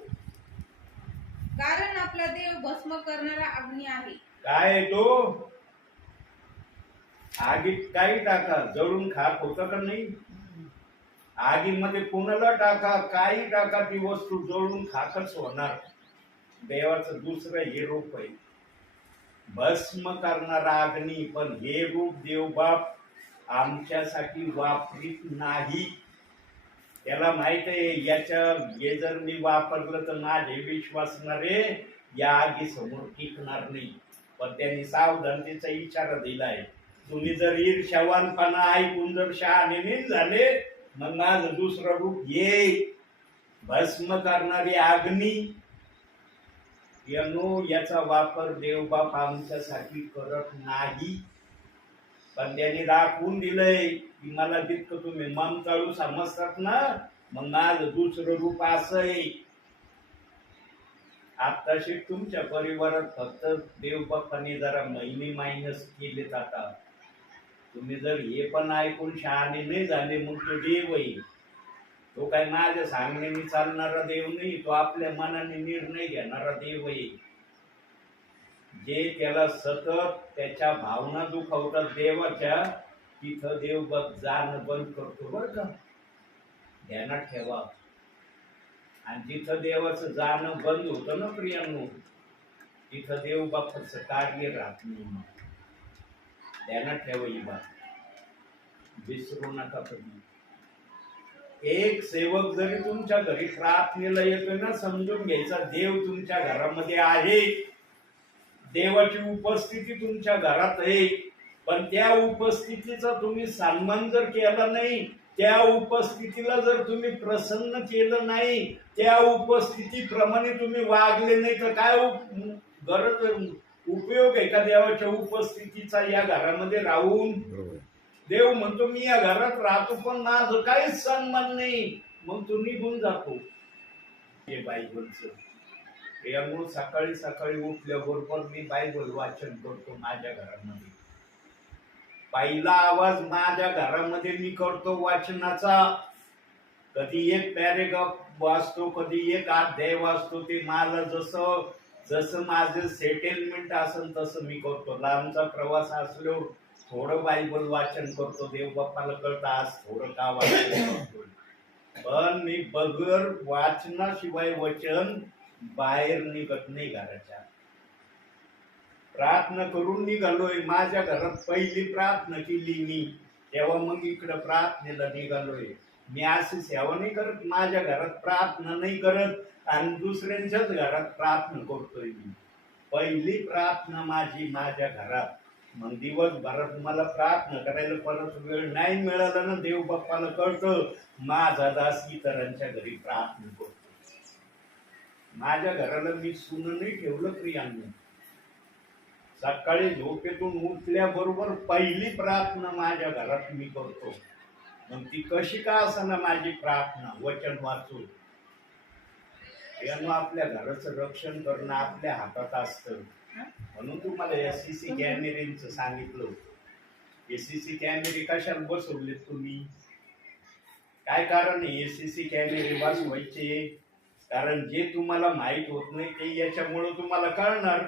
कारण आपला देव भस्म करणारा अग्नी आहे. काय आहे तो? आगीत काही टाका, जळून खाक होतं का नाही? आगीमध्ये कोणाला टाका, काही टाका, ती वस्तू जळून खाकच होणार. देवाचं दुसरं हे रूप आहे, भस्म करणारा अग्नी. पण हे रूप देवबाप आमच्यासाठी वापरीत नाही. त्याला माहित आहे हे जर मी वापरलं तर माझे विश्वासणारे या आगी समोर टिकणार नाही. पण त्यांनी सावधानतेचा इशारा दिलाय. तुम्ही जर ईर्ष्यावानपणा ऐकून जर शहाणे झाले, मग माझं दुसरं रूप येईल, भस्म करणारी अग्नी. याचा वापर देवबाप आमच्यासाठी करत नाही. पण त्यांनी दाखवून दिलंय की मला जितकं तुम्ही ममताळू समजतात ना, मग माझं दुसरं रूप असं आहे. आत्ताशी तुमच्या परिवारात फक्त देवबापाने जरा महिने मायनस केले जातात. तुम्ही जर हे पण ऐकून शहाणे नाही झाले, मग तो देव आहे. तो काय माझ्या सांगण्याने चालणारा देव नाही, तो आपल्या मनाने निर्णय घेणारा देव आहे. जे त्याला सतत त्याच्या भावना दुखावतात देवाच्या, तिथं देव बघ जाणं बंद करतो बरं का, ध्यानात ठेवा. आणि जिथं देवाचं जाणं बंद होतं ना प्रियांनो, तिथं देव बापाचं कार्य राहत नाही. ध्यानात ठेवा ही बात, विसरू नका कधी. एक सेवक जरी तुमच्या घरी प्रार्थनेला येतोय ना, समजून घ्यायचा देव तुमच्या घरामध्ये आहे, देवाची उपस्थिती तुमच्या घरात आहे. पण त्या उपस्थितीचा तुम्ही सन्मान जर केला नाही, त्या उपस्थितीला जर तुम्ही प्रसन्न केलं नाही, त्या उपस्थितीप्रमाणे तुम्ही वागले नाही, तर काय गरज उपयोग आहे का देवाच्या उपस्थितीचा या घरामध्ये राहून? देव म्हणतो मी या घरात राहतो पण माझं काहीच सन्मान नाही, मग तो निघून जातो. हे बायबलचं यामुळे सकाळी सकाळी उठल्याबरोबर मी बायबल वाचन करतो माझ्या घरामध्ये. पहिला आवाज माझ्या घरामध्ये मी करतो वाचनाचा. कधी एक पॅरेग्राफ वाचतो, कधी एक अध्याय वाचतो. ते मला जसं जसं माझं सेटलमेंट असेल तसं मी करतो. लांबचा प्रवास असल्यावर थोडं बायबल वाचन करतो. देव बाप्पाला कळतं आज थोडं का वाचन करतो, पण मी बगर वाचनाशिवाय वचन बाहेर निघत नाही घराच्या. प्रार्थना करून निघालोय, माझ्या घरात पहिली प्रार्थना केली मी, तेव्हा मग इकडं प्रार्थनेला निघालोय. मी अशी सेवा नाही करत, माझ्या घरात प्रार्थना नाही करत आणि दुसऱ्यांच्याच घरात प्रार्थना करतोय मी. पहिली प्रार्थना माझी माझ्या घरात. मग दिवसभरात मला प्रार्थना करायला परत वेळ नाही मिळाला ना, देव बाप्पाला कळतं माझा दास इतरांच्या घरी प्रार्थना करतो. माझ्या घराला मी सुन नाही ठेवलं प्रियांनो. सकाळी झोपेतून उठल्याबरोबर पहिली प्रार्थना माझ्या घरात मी करतो. मग ती कशी का असना माझी प्रार्थना वचन वाचून. यानं आपल्या घराचं रक्षण करणं आपल्या हातात असतं. म्हणून तुम्हाला एससीसी कॅमेऱ्यांचं सांगितलं होतं. एससीसी कॅमेरे कशाला बसवलेत तुम्ही? काय कारण आहे एससीसी कॅमेरे बसवायचे? कारण जे तुम्हाला माहित होत नाही ते याच्यामुळे तुम्हाला कळणार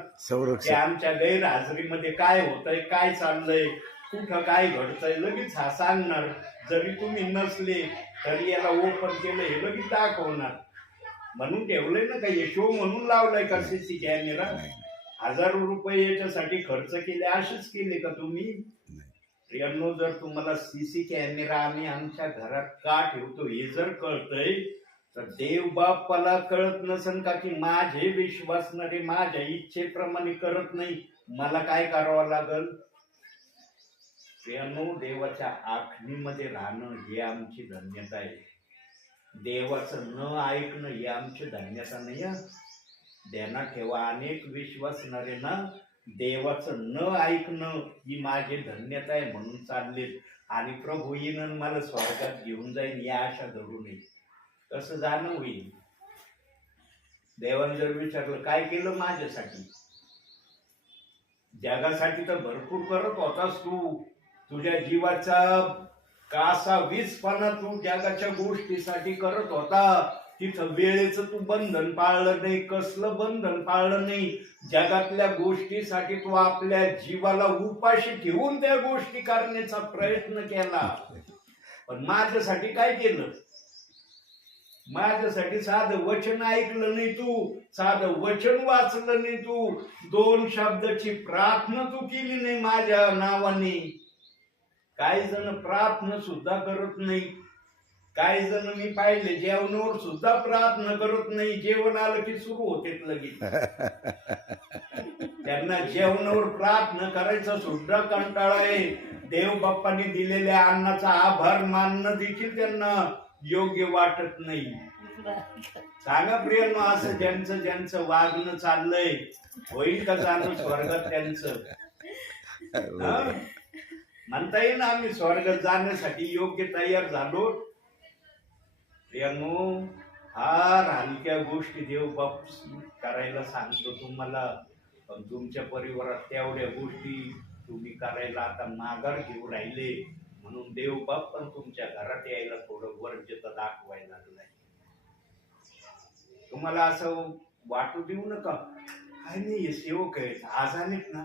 की आमच्या गैरहजेरीमध्ये काय होतंय, काय चाललंय, कुठं काय घडतंय, लगेच हा सांगणार. जरी तुम्ही नसले तरी याला ओपन केलं हे लगेच दाखवणार. म्हणून ठेवलंय ना, काही शो म्हणून लावलाय का सीसी कॅमेरा? हजारो रुपये याच्यासाठी खर्च केले असेच केले का तुम्ही? यांनो, जर तुम्हाला सीसी कॅमेरा आम्ही आमच्या घरात का ठेवतो हे जर कळतंय, तर देव बाप्पाला कळत नसन का की माझे विश्वासणारे माझ्या इच्छेप्रमाणे करत नाही, मला काय करावं लागल? यांनो, देवाच्या आखणीमध्ये राहणं ही आमची धन्यता आहे. देवाचं न ऐकणं ही आमची धन्यता नाही. ध्यानात ठेवा, अनेक विश्वासणारे ना देवाचं न ऐकणं ही माझी धन्यता आहे म्हणून चाललेत आणि प्रभू येईन मला स्वर्गात घेऊन जाईल या आशा धरू नये. कसं जाणं होईल? देवाने जर विचारलं काय केलं माझ्यासाठी, जगासाठी तर भरपूर करत होतास तू. तुझ्या जीवाचा कासा वीसपणा तू जगाच्या गोष्टीसाठी करत होता. तिथं वेळेचं तू बंधन पाळलं नाही. कसलं बंधन पाळलं नाही? जगातल्या गोष्टीसाठी तू आपल्या जीवाला उपाशी ठेवून त्या गोष्टी करण्याचा प्रयत्न केला. पण माझ्यासाठी काय केलं? माझ्यासाठी साधं वचन ऐकलं नाही तू, साधं वचन वाचलं नाही तू, 2 शब्दाची प्रार्थना तू केली नाही माझ्या नावाने. काही जण प्रार्थना सुद्धा करत नाही. काही जण मी पाहिले जेवणावर सुद्धा प्रार्थना करत नाही. जेवण आलं की सुरू होते लगेच. त्यांना जेवणावर प्रार्थना करायचा सुद्धा कंटाळा आहे. देव बाप्पाने दिलेल्या अन्नाचा आभार मानणं देखील त्यांना योग्य वाटत नाही. सांगा प्रियांनो, असं ज्यांचं वागणं चाललंय, होईल का जाणं स्वर्गात त्यांचं? म्हणता येईल ना आम्ही स्वर्गात जाण्यासाठी योग्य तयार झालो. प्रियांनो, फार हलक्या गोष्टी देव बाप करायला सांगतो तुम्हाला, पण तुमच्या परिवारात तेवढ्या गोष्टी तुम्ही करायला आता माघार घेऊ राहिले. म्हणून देव बाप पण तुमच्या घरात यायला थोडं वर्ज्यता दाखवायला लागलाय. तुम्हाला असं वाटू देऊ नका काय नाही हे सेवक आहेत आज आलेत ना,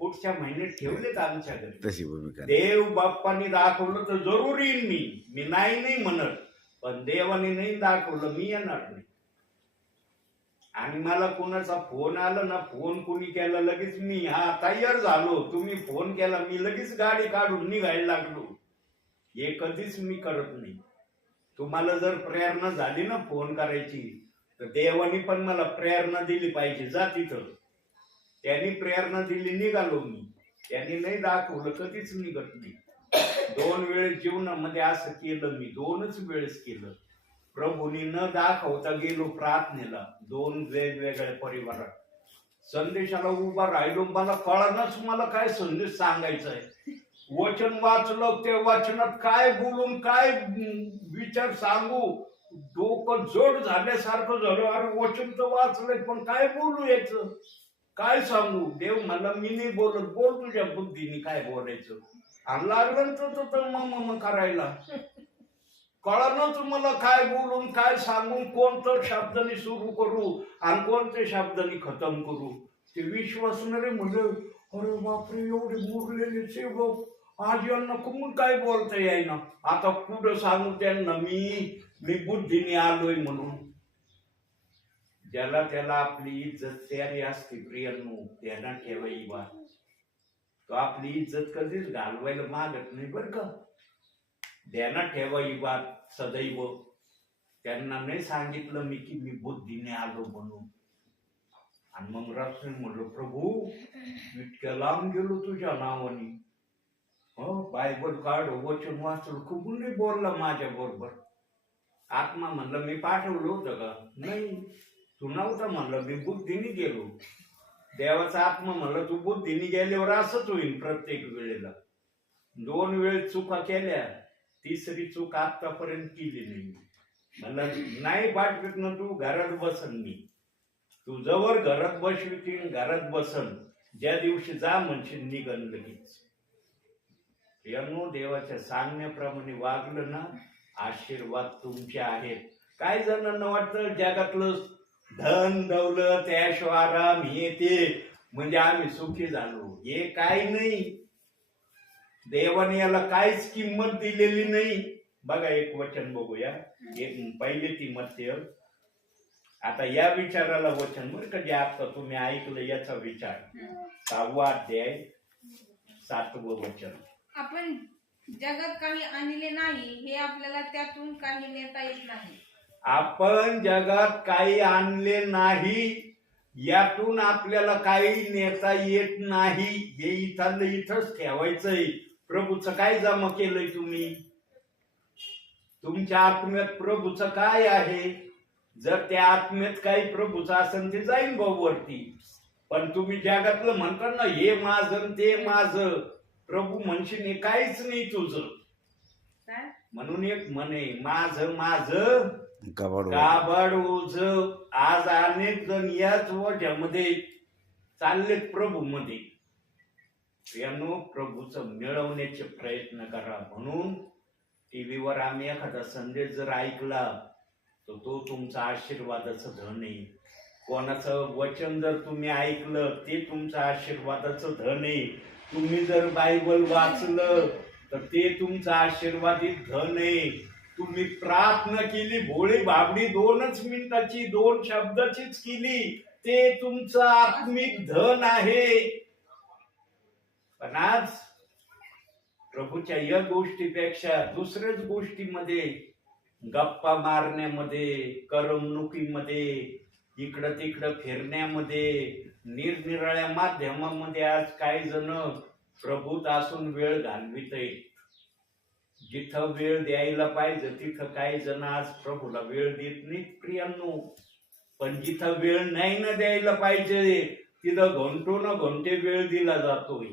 पुढच्या महिन्यात ठेवलेत आमच्या घरी. तशी भूमिका देव बाप्पानी दाखवलं तर जरूर येईन मी नाही म्हणत, पण देवाने नाही दाखवलं मी येणार नाही. आणि मला कोणाचा फोन आला ना, फोन कोणी केला लगेच मी तयार झालो, तुम्ही फोन केला मी लगेच गाडी काढून निघायला लागलो. हे कधीच मी करत नाही. तुम्हाला जर प्रेरणा झाली ना फोन करायची, तर देवानी पण मला प्रेरणा दिली पाहिजे, जा तिथं. त्यांनी प्रेरणा दिली, निघालो मी. त्यांनी नाही दाखवलं कधीच निघत नाही. 2 वेळेस जीवनामध्ये असं केलं मी, 2च वेळेस केलं. प्रभूंनी न दाखवता गेलो प्रार्थनेला 2 वेगवेगळ्या परिवारात. संदेशाला उभा राहिलो, मला कळनाच मला काय संदेश सांगायचा आहे. वचन वाचलं, ते वचनात काय बोलून काय विचार सांगू, डोकं जड झाल्यासारखं झालं. अरे वचन तर वाचलंय, पण काय बोलू यायचं, काय सांगू. देव मला मी नाही बोलत, बोल तुझ्या बुद्धीने काय बोलायचं. आणि लागलं तर मग करायला कळलं तुम्हाला काय बोलून काय सांगून कोणतं शब्दाने सुरू करू आणि कोणत्या शब्दाने खतम करू. ते विश्वासणारे म्हणलं, अरे बापरे एवढे मुरलेले सेवक आज यांना कुठून काय बोलता येईना. आता कुठं सांगू त्यांना मी बुद्धीने आलोय म्हणून. ज्याला त्याला आपली इज्जत तयारी असते प्रियांनो, त्यांना ठेवाई बा. तो आपली इज्जत कधीच घालवायला मागत नाही बर का. ध्यानात ठेवा ही बात सदैव. त्यांना नाही सांगितलं मी की मी बुद्धीने आलो म्हणून. आणि मग रात्री म्हणलं, प्रभू इतक्या लांब गेलो तुझ्या नावाने, बायबल काढ, वचन वाचलं, खूप नाही बोलला माझ्या बरोबर. आत्मा म्हणलं मी पाठवलं होतं का, नाही तू नव्हता म्हणलं, मी बुद्धीने गेलो. देवाचा आत्मा म्हणलं तू बुद्धीने गेल्यावर असंच होईल प्रत्येक वेळेला. 2 वेळेस चुका केल्या, 3री चूक आतापर्यंत केली नाही. मला नाही पाठवित ना तू, घरात बसन मी. तू जवळ घरात बसवितील घरात बसन, ज्या दिवशी जा म्हणशील निघन लगेच. देवाच्या सांगण्याप्रमाणे वागलं ना, आशीर्वाद तुमचे आहेत. काही जणांना वाटतं जगातलं धन दौलत ऐशो आराम हे ते म्हणजे आम्ही सुखी झालो. हे काही नाही. देवाने याला काहीच किंमत दिलेली नाही. बघा एक वचन बघूया, एक पहिले तिमोथेय. आता या विचाराला वचन बरं का, जे आता तुम्ही ऐकलं याचा विचार, 6वा अध्याय 7वं वचन. आपण जगात काही आणले नाही, हे आपल्याला त्यातून काही नेता येत नाही. आपण जगात काही आणले नाही, यातून आपल्याला काही नेता येत नाही. हे इथंच ठेवायचंय. प्रभूचं काय जमा केलंय तुम्ही, तुमच्या आत्म्यात प्रभूचं काय आहे. जर त्या आत्म्यात काही प्रभूचं असेल ते जाईल भाऊ वरती. पण तुम्ही जगातलं म्हणता ना हे माझं ते माझं, प्रभू म्हणशील काहीच नाही तुझं. म्हणून एक म्हणे, माझं माझं काबाड ओझ. आज अनेक जण याच वजामध्ये चाललेत प्रभू मध्ये. प्रभूचं मिळवण्याचे प्रयत्न करा. म्हणून टीव्हीवर आम्ही एखादा संदेश जर ऐकला तर तो तुमचा आशीर्वादाचं धन आहे. कोणाचं वचन जर तुम्ही ऐकलं ते तुमचं आशीर्वादाचं धन आहे. तुम्ही जर बायबल वाचलं तर ते तुमचं आशीर्वादित धन आहे. तुम्ही प्रार्थना केली भोळी भाबडी 2च मिनिटाची 2 शब्दाचीच केली, ते तुमचं आत्मिक धन आहे. पण आज प्रभूच्या या गोष्टीपेक्षा दुसऱ्याच गोष्टीमध्ये, गप्पा मारण्यामध्ये, करमणुकीमध्ये, इकडं तिकडं फिरण्यामध्ये, निरनिराळ्या माध्यमामध्ये आज काही जण प्रभूत असून वेळ घालवित आहेत. जिथं वेळ द्यायला पाहिजे तिथं काही जण आज प्रभूला वेळ देत नाहीत प्रियांनो. पण जिथं वेळ नाही ना द्यायला पाहिजे तिथं घंटे वेळ दिला जातोय.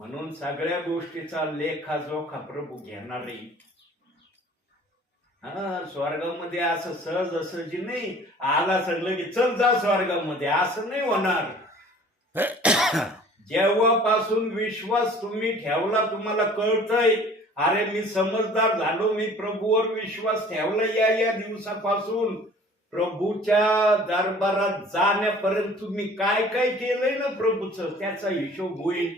म्हणून सगळ्या गोष्टीचा लेखाजोखा प्रभू घेणार आहे. स्वर्गामध्ये असं सहज नाही आला सगळं की चल जा स्वर्गामध्ये, असं नाही होणार. जेव्हापासून विश्वास तुम्ही ठेवला, तुम्हाला कळतंय अरे मी समजदार झालो, मी प्रभूवर विश्वास ठेवला या दिवसापासून, प्रभूच्या दरबारात जाण्यापर्यंत तुम्ही काय काय केलंय ना प्रभूचं, त्याचा हिशोब होईल.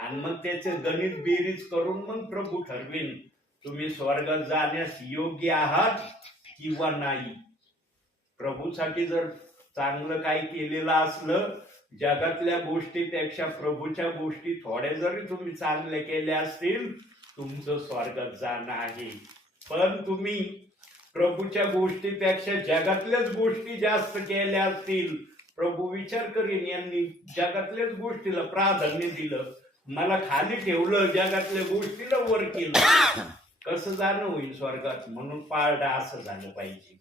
आणि मग त्याचे गणित बेरीज करून मग प्रभू ठरवेल तुम्ही स्वर्गात जाण्यास योग्य आहात किंवा नाही. प्रभूसाठी जर चांगलं काही केलेलं असलं, जगातल्या गोष्टीपेक्षा प्रभूच्या गोष्टी थोड्या जरी तुम्ही चांगल्या केल्या असतील, तुमचं स्वर्गात जाणं आहे. पण तुम्ही प्रभूच्या गोष्टीपेक्षा जगातल्याच गोष्टी जास्त केल्या असतील, प्रभू विचार करीन यांनी जगातल्याच गोष्टीला प्राधान्य दिलं, मला खाली ठेवलं, जगातल्या गोष्टीला वर केलं, कसं जाणं होईल स्वर्गात. म्हणून पारडं असं झालं पाहिजे.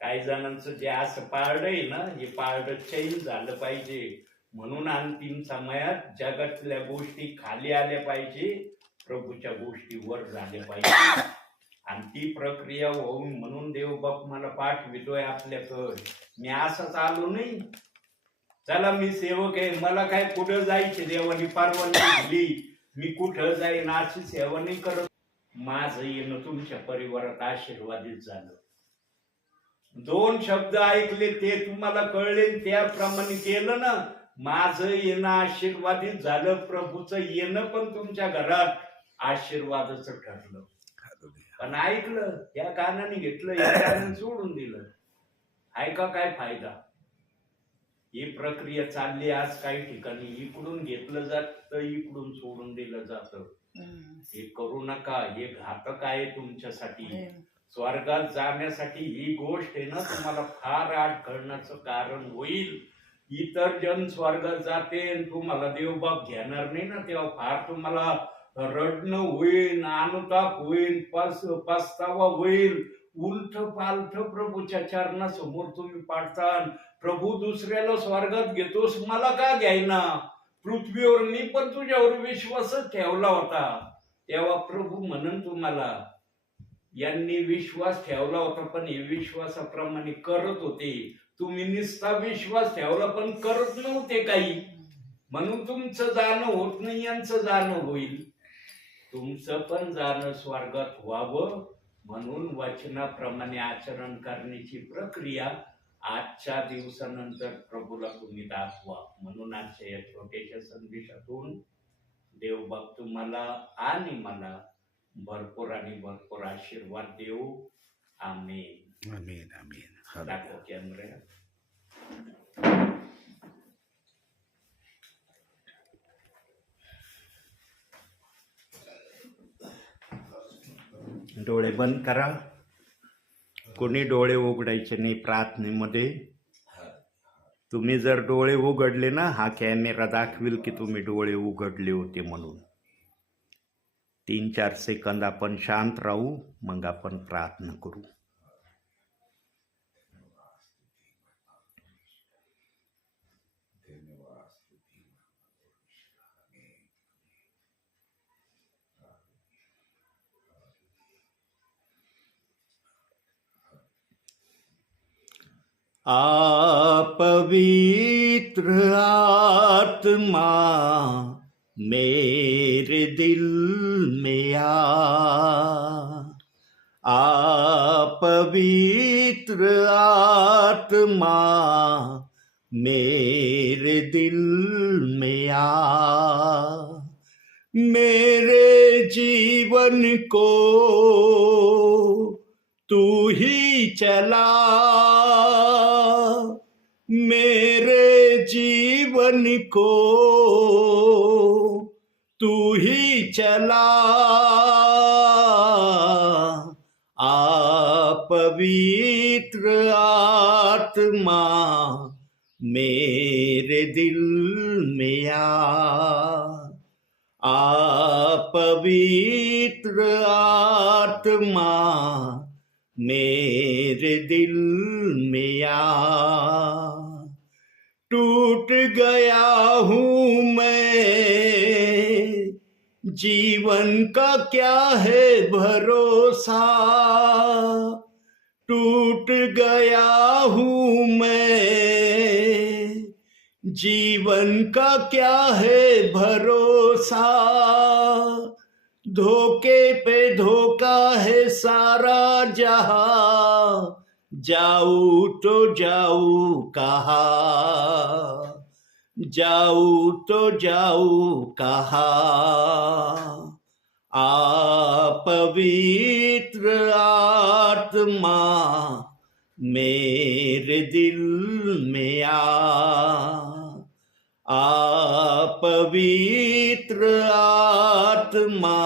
काही जणांचं जे असं पारडं आहे ना, हे पारडं चैन झालं पाहिजे. म्हणून अंतिम समयात जगातल्या गोष्टी खाली आल्या पाहिजे, प्रभूच्या गोष्टी वर झाल्या पाहिजे. आणि ती प्रक्रिया होऊन म्हणून देवबाप मला पाठवितोय आपल्याकडं. मी असंच आलो नाही, चला मी सेवक आहे, मला काय कुठं जायचे, देवानी परवानगी दिली, मी कुठं जाईन अशी सेवा नाही करत. माझं येणं तुमच्या परिवारात आशीर्वादित झालं. 2 शब्द ऐकले ते तुम्हाला कळले, त्याप्रमाणे केलं ना, माझं येणं आशीर्वादित झालं. प्रभूचं येणं पण तुमच्या घरात आशीर्वादाचं ठरलं. पण ऐकलं, त्या कानाने घेतलं, या कानाने सोडून दिलं, ऐका काय फायदा. ही प्रक्रिया चालली आज काही ठिकाणी, इकडून घेतलं जात, इकडून सोडून दिलं जात. हे करू नका, हे घातक आहे तुमच्यासाठी. स्वर्गात जाण्यासाठी ही गोष्ट आहे ना, तुम्हाला फार अडखळण्याचं कारण होईल. इतर जण स्वर्गात जाते, तुम्हाला देवबाप घेणार नाही ना, तेव्हा फार तुम्हाला रडणं होईल, अनुताप होईल, पस्तावा होईल, उलट पालट प्रभूच्या चरणासमोर तुम्ही पाडतान, प्रभू दुसऱ्याला स्वर्गात घेतोस, मला का घ्यायना, पृथ्वीवर मी पण तुझ्यावर विश्वासच ठेवला होता. तेव्हा प्रभू म्हणून तुम्हाला, यांनी विश्वास ठेवला होता पण हे विश्वासाप्रमाणे करत होते, तुम्ही निस्ता विश्वास ठेवला पण करत नव्हते काही, म्हणून तुमचं जाणं होत नाही, यांचं जाणं होईल. तुमचं पण जाणं स्वर्गात व्हावं म्हणून वचनाप्रमाणे आचरण करण्याची प्रक्रिया आजच्या दिवसानंतर प्रभूला तुम्ही दाखवा. म्हणून आजच्या या छोट्याशा संदेशातून देवबाप तुम्हाला आणि मला भरपूर आणि भरपूर आशीर्वाद देऊ. आमेन. आमेन. आमेन. दाखव कॅमेरा. डोळे बंद करा. कोणी डोळे उघडायचे नाही प्रार्थनेमध्ये. तुम्ही जर डोळे उघडले ना, हा कॅमेरा दाखवेल की तुम्ही डोळे उघडले होते म्हणून. 3-4 सेकंद आपण शांत राहू, मग आपण प्रार्थना करू. पवित्र आत्मा मेरे दिल में आ पवित्र आत्मा मेरे दिल में मेरे जीवन को तू ही चला, मेरे जीवन को तू ही चला, पवित्र आत्मा मेरे दिल में पवित्र आत्मा मेरे दिल में टूट गया हूँ मैं, जीवन का क्या है भरोसा, टूट गया हूँ मैं, जीवन का क्या है भरोसा, धोखे पे धोखा है सारा जहां, जाऊ तो जाऊ कहा, जाऊ तो जाऊ कहा, आ पवित्र आत्मा मेरे दिल में आ पवित्र आत्मा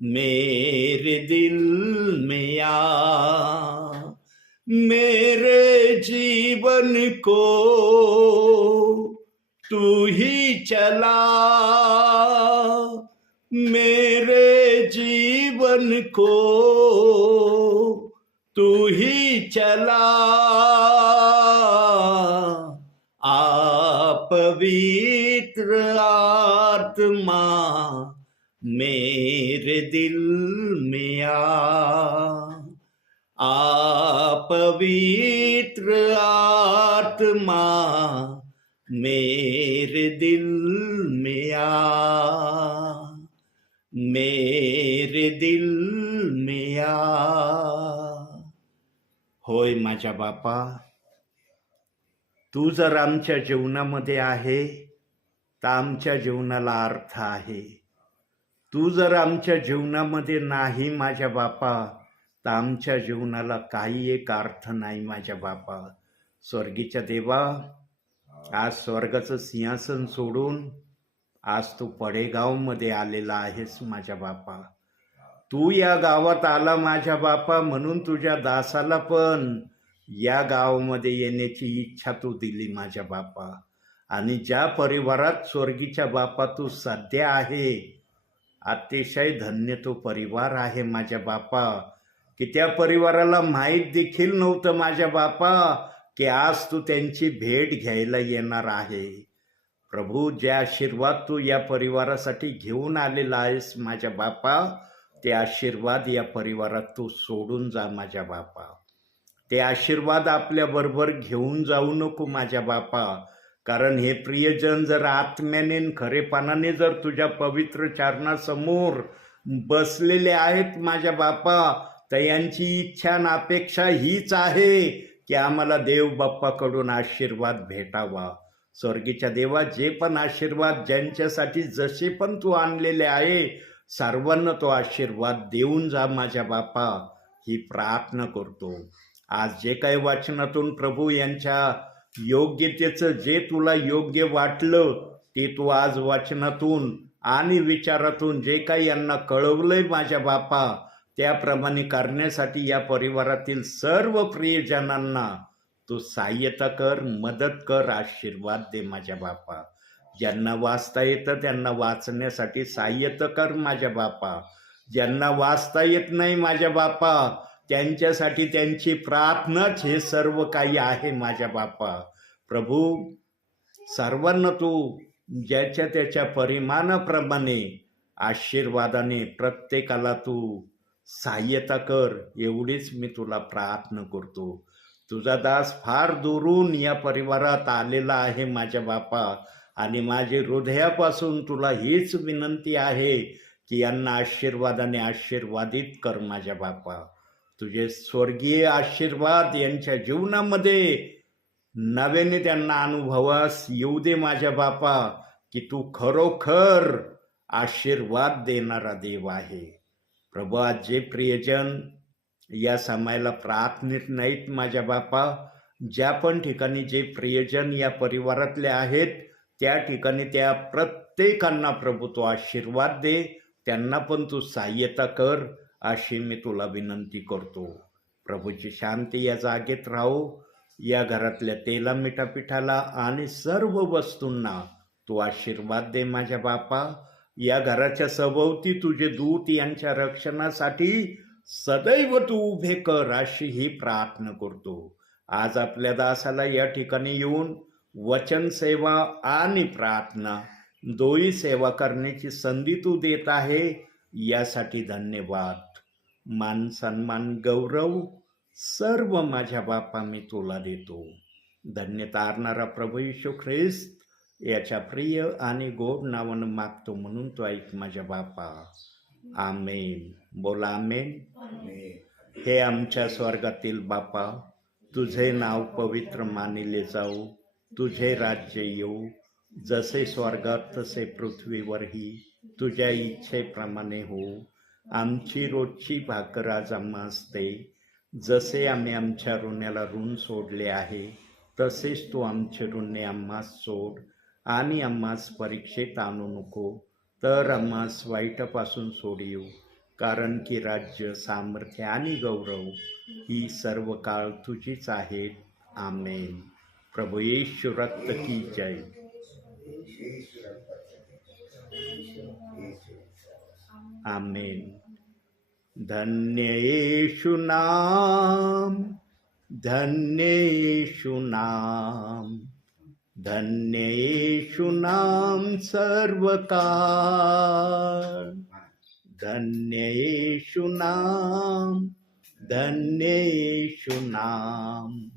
मेरे दिल में मेरे जीवन को तू ही चला, मेरे जीवन को तू ही चला, आ पवित्र आत्मा मेरे दिल में आ पवित्र आत्मा मेरे दिल में मेरे दिल में होय माझ्या बापा, तू जर आमच्या जीवनामध्ये आहे तर आमच्या जीवनाला अर्थ आहे. तू जर आमच्या जीवनामध्ये नाही माझ्या बापा तर आमच्या जीवनाला काही एक अर्थ नाही माझ्या बापा. स्वर्गीच्या देवा, आज स्वर्गाचं सिंहासन सोडून आज तू पडेगावमध्ये आलेला आहेस माझ्या बापा. तू या गावात आला माझ्या बापा, म्हणून तुझ्या दासाला पण या गावामध्ये येण्याची इच्छा तू दिली माझ्या बापा. आणि ज्या परिवारात स्वर्गीच्या बापा तू सध्या आहे, अतिशय धन्य तो परिवार आहे माझ्या बापा, की त्या परिवाराला माहीत देखील नव्हतं माझ्या बापा की आज तू त्यांची भेट घ्यायला येणार आहे. प्रभू, जे आशीर्वाद तू या परिवारासाठी घेऊन आलेला आहेस माझ्या बापा, ते आशीर्वाद या परिवारात तू सोडून जा माझ्या बापा. ते आशीर्वाद आपल्याबरोबर घेऊन जाऊ नको माझ्या बापा, कारण हे प्रियजन जर आत्म्याने खरेपणाने जर तुझ्या पवित्र चरणासमोर बसलेले आहेत माझ्या बापा, तर यांची इच्छा आणि अपेक्षा हीच आहे की आम्हाला देव बाप्पाकडून आशीर्वाद भेटावा. स्वर्गीच्या देवा, जे पण आशीर्वाद ज्यांच्यासाठी जसे पण तू आणलेले आहे, सर्वांना तो आशीर्वाद देऊन जा माझ्या बापा, ही प्रार्थना करतो. आज जे काही वाचनातून प्रभू यांच्या योग्यतेचं जे तुला योग्य वाटलं ते तू आज वाचनातून आणि विचारातून जे काही यांना कळवलंय माझ्या बापा, त्याप्रमाणे करण्यासाठी या परिवारातील सर्व प्रियजनांना तू सहाय्यता कर, मदत कर, आशीर्वाद दे माझ्या बापा. ज्यांना वाचता येतं त्यांना वाचण्यासाठी सहाय्यता कर माझ्या बापा. ज्यांना वाचता येत नाही माझ्या बापा, त्यांच्यासाठी त्यांची प्रार्थनाच हे सर्व काही आहे माझ्या बापा. प्रभू, सर्वांना तू ज्याच्या त्याच्या परिमाणाप्रमाणे आशीर्वादाने प्रत्येकाला तू सहाय्यता कर, एवढीच मी तुला प्रार्थना करतो. तुझा दास फार दुरून या परिवारात आलेला आहे माझ्या बापा, आणि माझे हृदयापासून तुला हीच विनंती आहे की यांना आशीर्वादाने आशीर्वादित कर माझ्या बापा. तुझे स्वर्गीय आशीर्वाद यांच्या जीवनामध्ये नव्याने त्यांना अनुभवास येऊ दे माझ्या बापा, की तू खरोखर आशीर्वाद देणारा देव आहे. प्रभू, आज जे प्रियजन या समयाला प्रार्थनेत नाहीत माझ्या बापा, ज्या पण ठिकाणी जे प्रियजन या परिवारातले आहेत त्या ठिकाणी त्या प्रत्येकांना प्रभू तू आशीर्वाद दे, त्यांना पण तू सहाय्यता कर, अशी मी तुला विनंती करतो. प्रभूची शांती या जागेत राहू. या घरातल्या तेला मिठापिठाला आणि सर्व वस्तूंना तू आशीर्वाद दे माझ्या बापा. या घराच्या सभोवती तुझे दूत यांच्या रक्षणासाठी सदैव तू उभे कर, अशी ही प्रार्थना करतो. आज आपल्या दासाला या ठिकाणी येऊन वचन सेवा आणि प्रार्थना दोही सेवा करण्याची संधी तू देत आहे, यासाठी धन्यवाद. मान सन्मान गौरव सर्व माझ्या बापा मी तुला देतो. धन्य तारणारा प्रभू येशू ख्रिस्त याच्या प्रिय आणि गोड नावानं मागतो, म्हणून तो ऐक माझ्या बापा. आमेन. बोला आमेन. आमेन. हे आमच्या स्वर्गातील बापा, तुझे नाव पवित्र मानिले जाऊ, तुझे राज्य येऊ, जसे स्वर्गात तसे पृथ्वीवरही तुझ्या इच्छेप्रमाणे हो. आमची रोजची भाकर आज आम्हास दे, जसे आम्ही आमच्या ऋण्याला ऋण सोडले आहे, तसेच तू आमचे ऋणे आम्हास सोड, आणि आम्हास परीक्षेत आणू नको, तर आम्हास वाईटापासून सोडिव. कारण की राज्य, सामर्थ्य आणि गौरव ही सर्व काळ तुझीच आहेत. आमेन. प्रभू येशू रक्त की जय. येशू रक्ताचा येशू आमेन. धन्य येशू नाम, धन्य येशू नाम, धन्य येशू नाम सर्व काळ. धन्य येशू नाम, धन्य येशू नाम,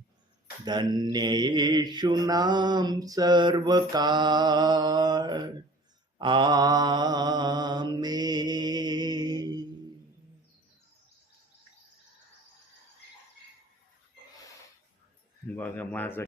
धन्य येशू नाम सर्व काळ. आमेन. बघा माझं